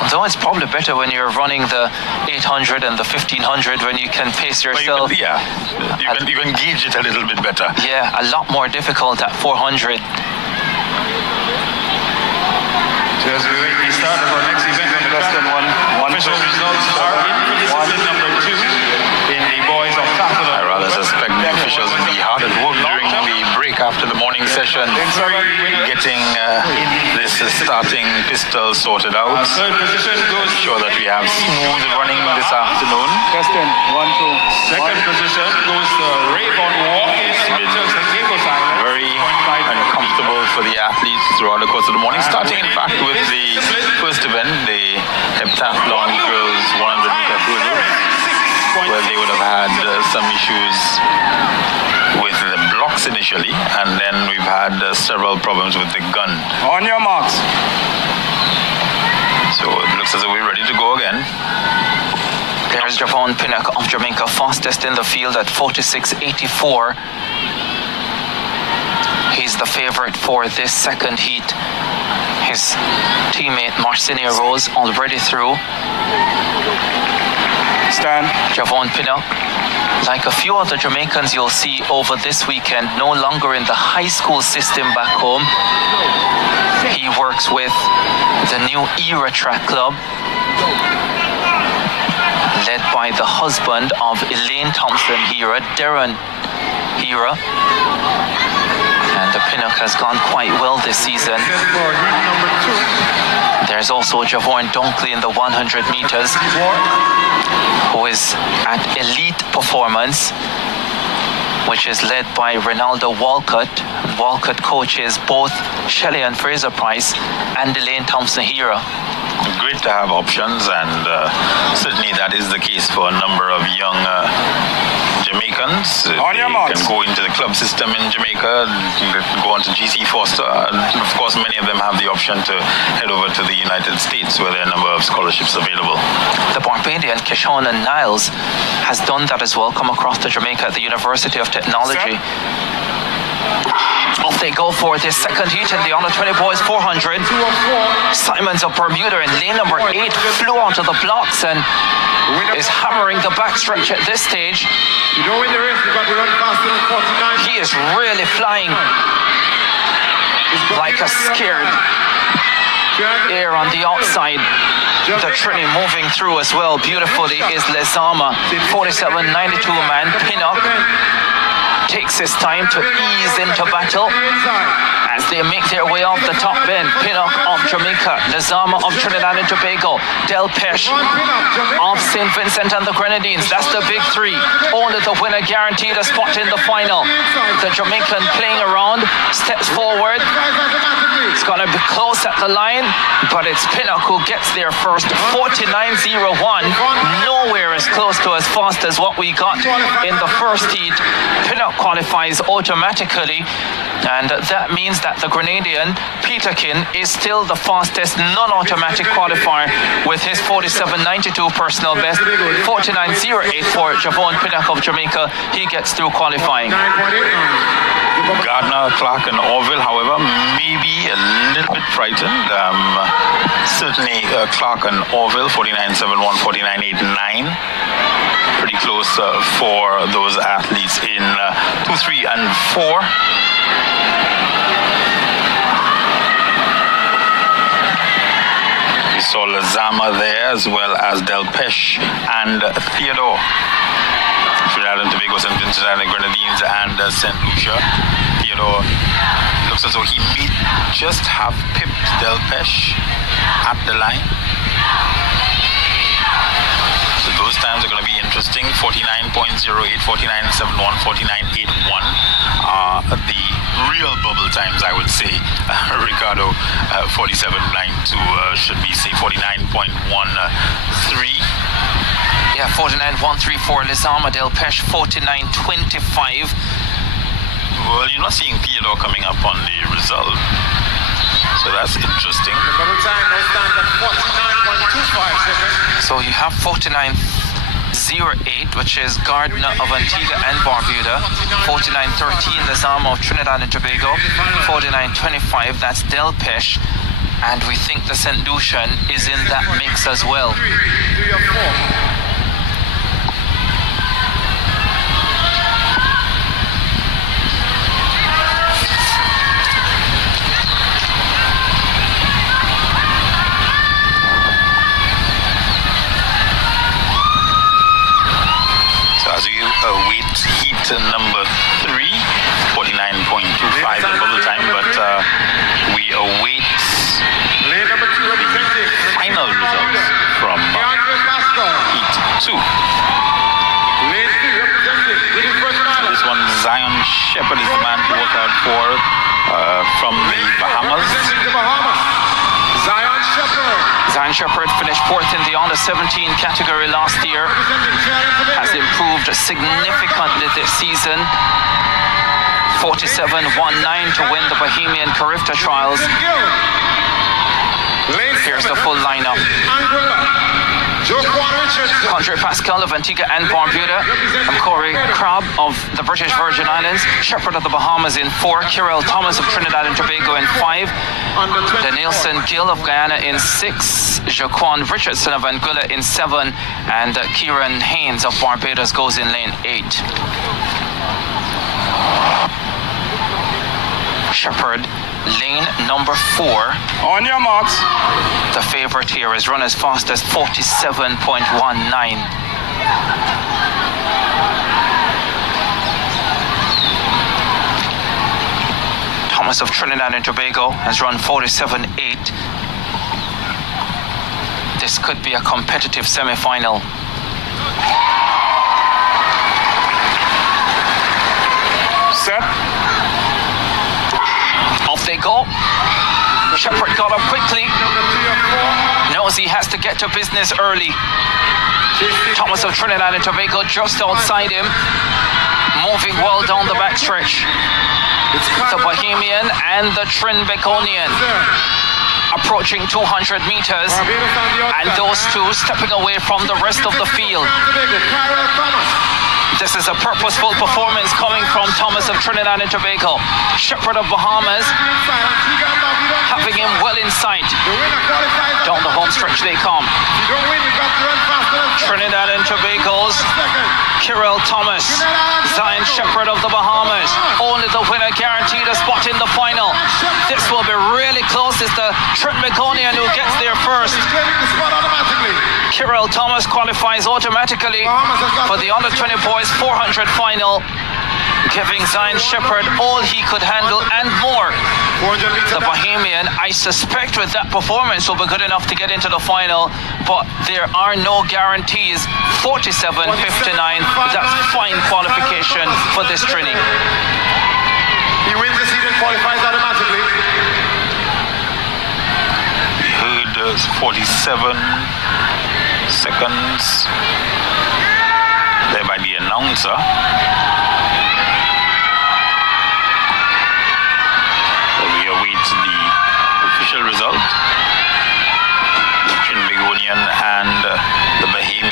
Although it's probably better when you're running the 800 and the 1500 when you can pace yourself. You can gauge it a little bit better. Yeah, a lot more difficult at 400. As we wait the start of our next event on the track, official results are in for discipline number 2 in the boys of Tackle. I rather suspect the officials will be hard at work during the break after the morning session, getting this starting pistol sorted out. Third position goes Sure that we have smooth running this afternoon. Justin, 1, 2. Second position goes to Rayvon Walker of Turks and Caicos Island. Very uncomfortable for the athletes throughout the course of the morning, starting in fact with the first event, the heptathlon girls 100 meter hurdle, where they would have had some issues with the blocks initially, and then we've had several problems with the gun. On your marks. So it looks as though we're ready to go again. There's Javon Pinnock of Jamaica, fastest in the field at 46.84. He's the favorite for this second heat. His teammate Marcinia Rose already through. Stand. Javon Pinnock, like a few other Jamaicans you'll see over this weekend, no longer in the high school system back home. He works with the New Era Track Club, led by the husband of Elaine Thompson Hira, Darren Hira. And the Pinnock has gone quite well this season. There's also Javon Dunkley in the 100 meters, who is at elite performance, which is led by Ronaldo Walcott. Walcott coaches both Shelley and Fraser Price and Elaine Thompson Hira. Great to have options, and certainly that is the case for a number of young Jamaicans. On your marks. They can go into the club system in Jamaica, go on to GC Foster, and of course many of them have the option to head over to the United States, where there are a number of scholarships available. The Barbadian Kishona Niles has done that as well, come across to Jamaica at the University of Technology. Off they go for this second heat in the under 20 boys 400. Simons of Bermuda in lane number 8 flew onto the blocks and is hammering the backstretch at this stage. You don't win the race, you've got to run faster than 49. He is really flying like a scared air on the outside. The Trini moving through as well beautifully is Lezama. 47.92 man. Pinnock takes his time to ease into battle as they make their way off the top bend. Pinnock of Jamaica, Lezama of Trinidad and Tobago, Del Pesh of St. Vincent and the Grenadines. That's the big 3. Only the winner guaranteed a spot in the final. The Jamaican playing around, steps forward. It's going to be close at the line, but it's Pinnock who gets there first. 49.01. Nowhere as close to as fast as what we got in the first heat. Pinnock qualifies automatically, and that means that the Grenadian Peterkin is still the fastest non-automatic qualifier with his 47.92 personal best, 49.08 for Javon Pinnock of Jamaica. He gets through qualifying. Gardner, Clark and Orville, however, maybe a little bit frightened. Certainly Clark and Orville, 49.71, 49.89. Pretty close for those athletes in 2, 3 and 4. We saw Lazama there as well as Delpeche and Theodore. Trinidad and Tobago, St. Vincent and the Grenadines and St. Lucia. Theodore looks as though he may just have pipped Delpeche at the line. So those times are going to be interesting. 49.08, 49.71, 49.81 are the real bubble times, I would say. Ricardo, 47.92 should be, say, 49.13. Yeah, 49.13 for Lizama. Delpeche, 49.25. Well, you're not seeing Theodore coming up on the result. So that's interesting. The bubble time now stands at 49.25 seconds. So you have 49.08, which is Gardner of Antigua and Barbuda. 49.13, Lizama of Trinidad and Tobago. 49.25, that's Delpeche. And we think the St. Lucian is in that mix as well. 3 or 4. As you await heat number 3, 49.25 the bubble time, but we await Lane number 2 representing final results from heat 2. Lane 3 representing British Virgin Islands. This one, Zion Shepherd is the man to watch out for from the Bahamas. Representing the Bahamas, Zion Shepherd. Zion Shepherd finished 4th in the under-17 category last year. Has improved significantly this season. 47.19 to win the Bahamian Carifta Trials. Here's the full lineup. Andre Pascal of Antigua and Barbuda, Corey Crabb of the British Virgin Islands, Shepherd of the Bahamas in 4, Kyrell Thomas of Trinidad and Tobago in 5, Danielson Gill of Guyana in 6, Jaquan Richardson of Anguilla in 7, and Kieran Haynes of Barbados goes in lane 8. Shepherd, lane number 4. On your marks. The favorite here is run as fast as 47.19. Thomas of Trinidad and Tobago has run 47.8. This could be a competitive semi-final. Set. Off they go. Shepherd got up quickly. Knows he has to get to business early. Thomas of Trinidad and Tobago just outside him. Moving well down the backstretch. The Bahamian and the Trin-Baconian approaching 200 meters. And those two stepping away from the rest of the field. This is a purposeful performance coming from Thomas of Trinidad and Tobago. Shepherd of Bahamas having him well in sight. Down the home stretch they come. Trinidad and Tobago's Kyrell Thomas, Zion Shepherd of the Bahamas. Only the winner guaranteed a spot in the final. This will be really close. It's the Trin-Baconian who gets there first. Kyrell Thomas qualifies automatically for the under-20 boys 400 final, giving Zion Shepherd all he could handle and more. The Bahamian, I suspect with that performance, will be good enough to get into the final, but there are no guarantees. 47.59, that's fine qualification for this Trini. He wins the season, qualifies automatically. We heard 47 seconds there by the announcer.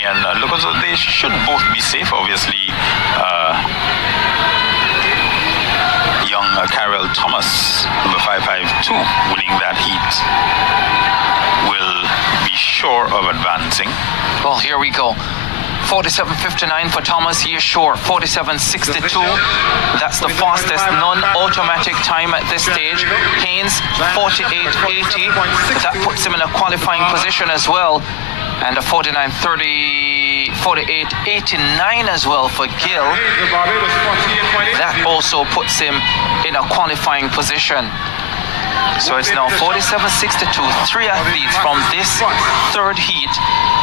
Ghanaian locals. They should both be safe, obviously. Young Carol Thomas, number 552, winning that heat, will be sure of advancing. Well, here we go. 47.59 for Thomas, he is sure. 47.62, that's the fastest non-automatic time at this stage. Haynes, 48.80, that puts him in a qualifying position as well. And a 48.89 as well for Gill. That also puts him in a qualifying position. So it's now 47.62, 3 athletes from this third heat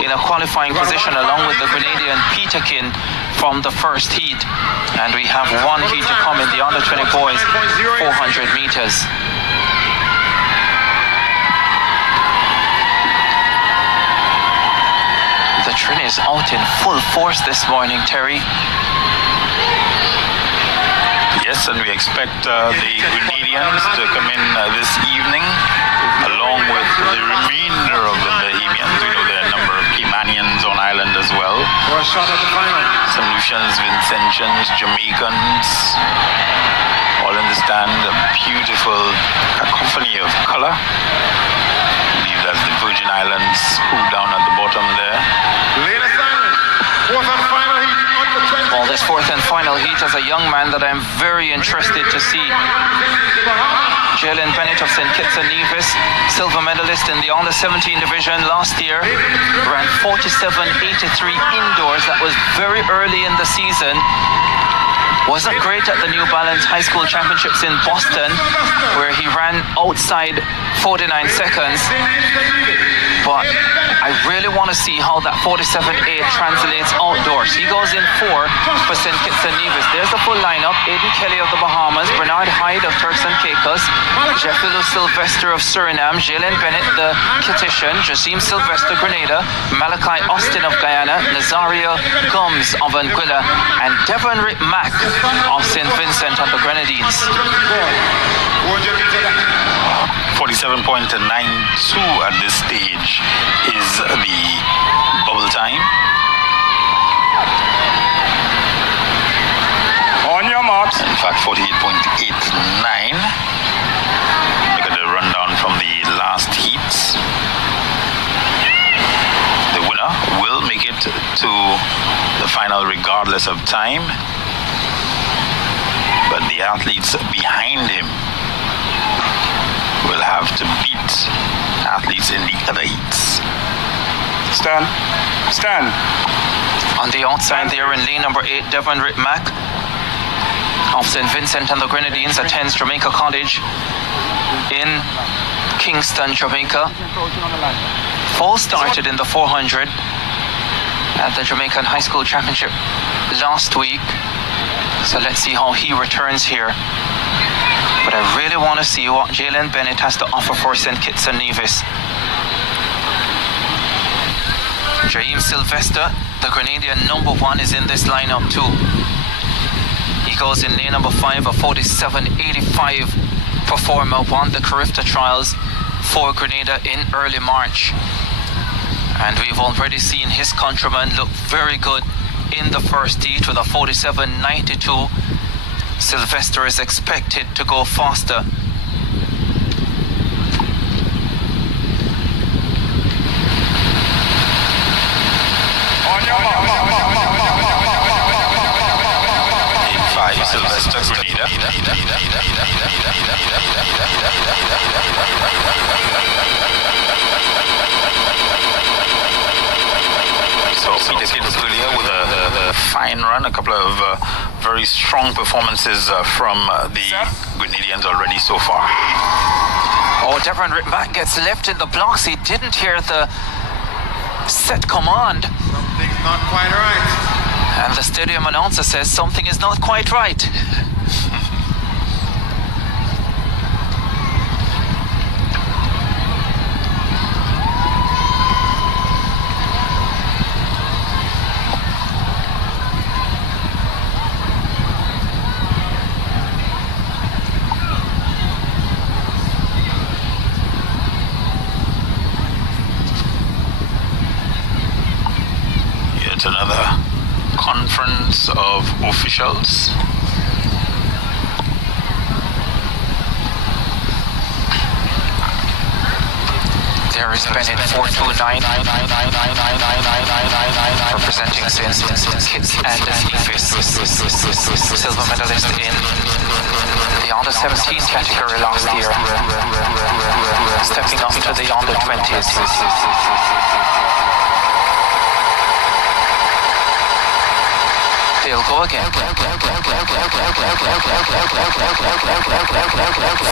in a qualifying position, along with the Grenadian Peterkin from the first heat. And we have one heat to come in the under 20 boys, 400 meters. The Trin is out in full force this morning, Terry. Yes, and we expect the Grenadians to come in this evening, along with the remainder of the Bahamians. We know there are a number of Caymanians on island as well. For a shot at the final. St. Lucians, Vincentians, Jamaicans, all in the stand. A beautiful cacophony of color. I believe that's the Virgin Islands, cool down at the bottom there. Lena Simon, fourth and final heat. Well, this fourth and final heat as a young man that I'm very interested to see. Jalen Bennett of St. Kitts and Nevis, silver medalist in the under-17 division last year, ran 47.83 indoors. That was very early in the season. Wasn't great at the New Balance High School Championships in Boston, where he ran outside 49 seconds. But I really want to see how that 47.8 translates outdoors. He goes in 4 for St. Kitts and Nevis. There's the full lineup. Aiden Kelly of the Bahamas, Bernard Hyde of Turks and Caicos, Jeffrey Sylvester of Suriname, Jalen Bennett, the Kittitian, Jasim Sylvester, Grenada, Malachi Austin of Guyana, Nazario Gomes of Anguilla, and Devon Rick Mack of St. Vincent and the Grenadines. 47.92 at this stage is the bubble time. On your marks. In fact, 48.89. Look at the rundown from the last heats. The winner will make it to the final regardless of time. But the athletes behind him will have to beat athletes in the other heats. Stand. Stand. On the outside there in lane number 8, Devon Rick Mack of St. Vincent and the Grenadines attends Jamaica College in Kingston, Jamaica. Fall started in the 400 at the Jamaican High School Championship last week. So let's see how he returns here. But I really want to see what Jalen Bennett has to offer for St. Kitts and Nevis. Jaheim Sylvester, the Grenadian number 1, is in this lineup too. He goes in lane number 5, a 47.85 performer, won the Carifta trials for Grenada in early March. And we've already seen his countryman look very good in the first heat with a 47.92. Sylvester is expected to go faster. Sylvester Grenada. So Peter Kinsgulia with a fine run, a couple of very strong performances from the Grenadians already so far. Oh, Devon Rittback gets left in the blocks. He didn't hear the set command. Something's not quite right. And the stadium announcer says something is not quite right. It's another conference of officials. There is Bennett 429 representing kids and silver medalist in the under 17 category last year, stepping up to the under 20s. They'll go again.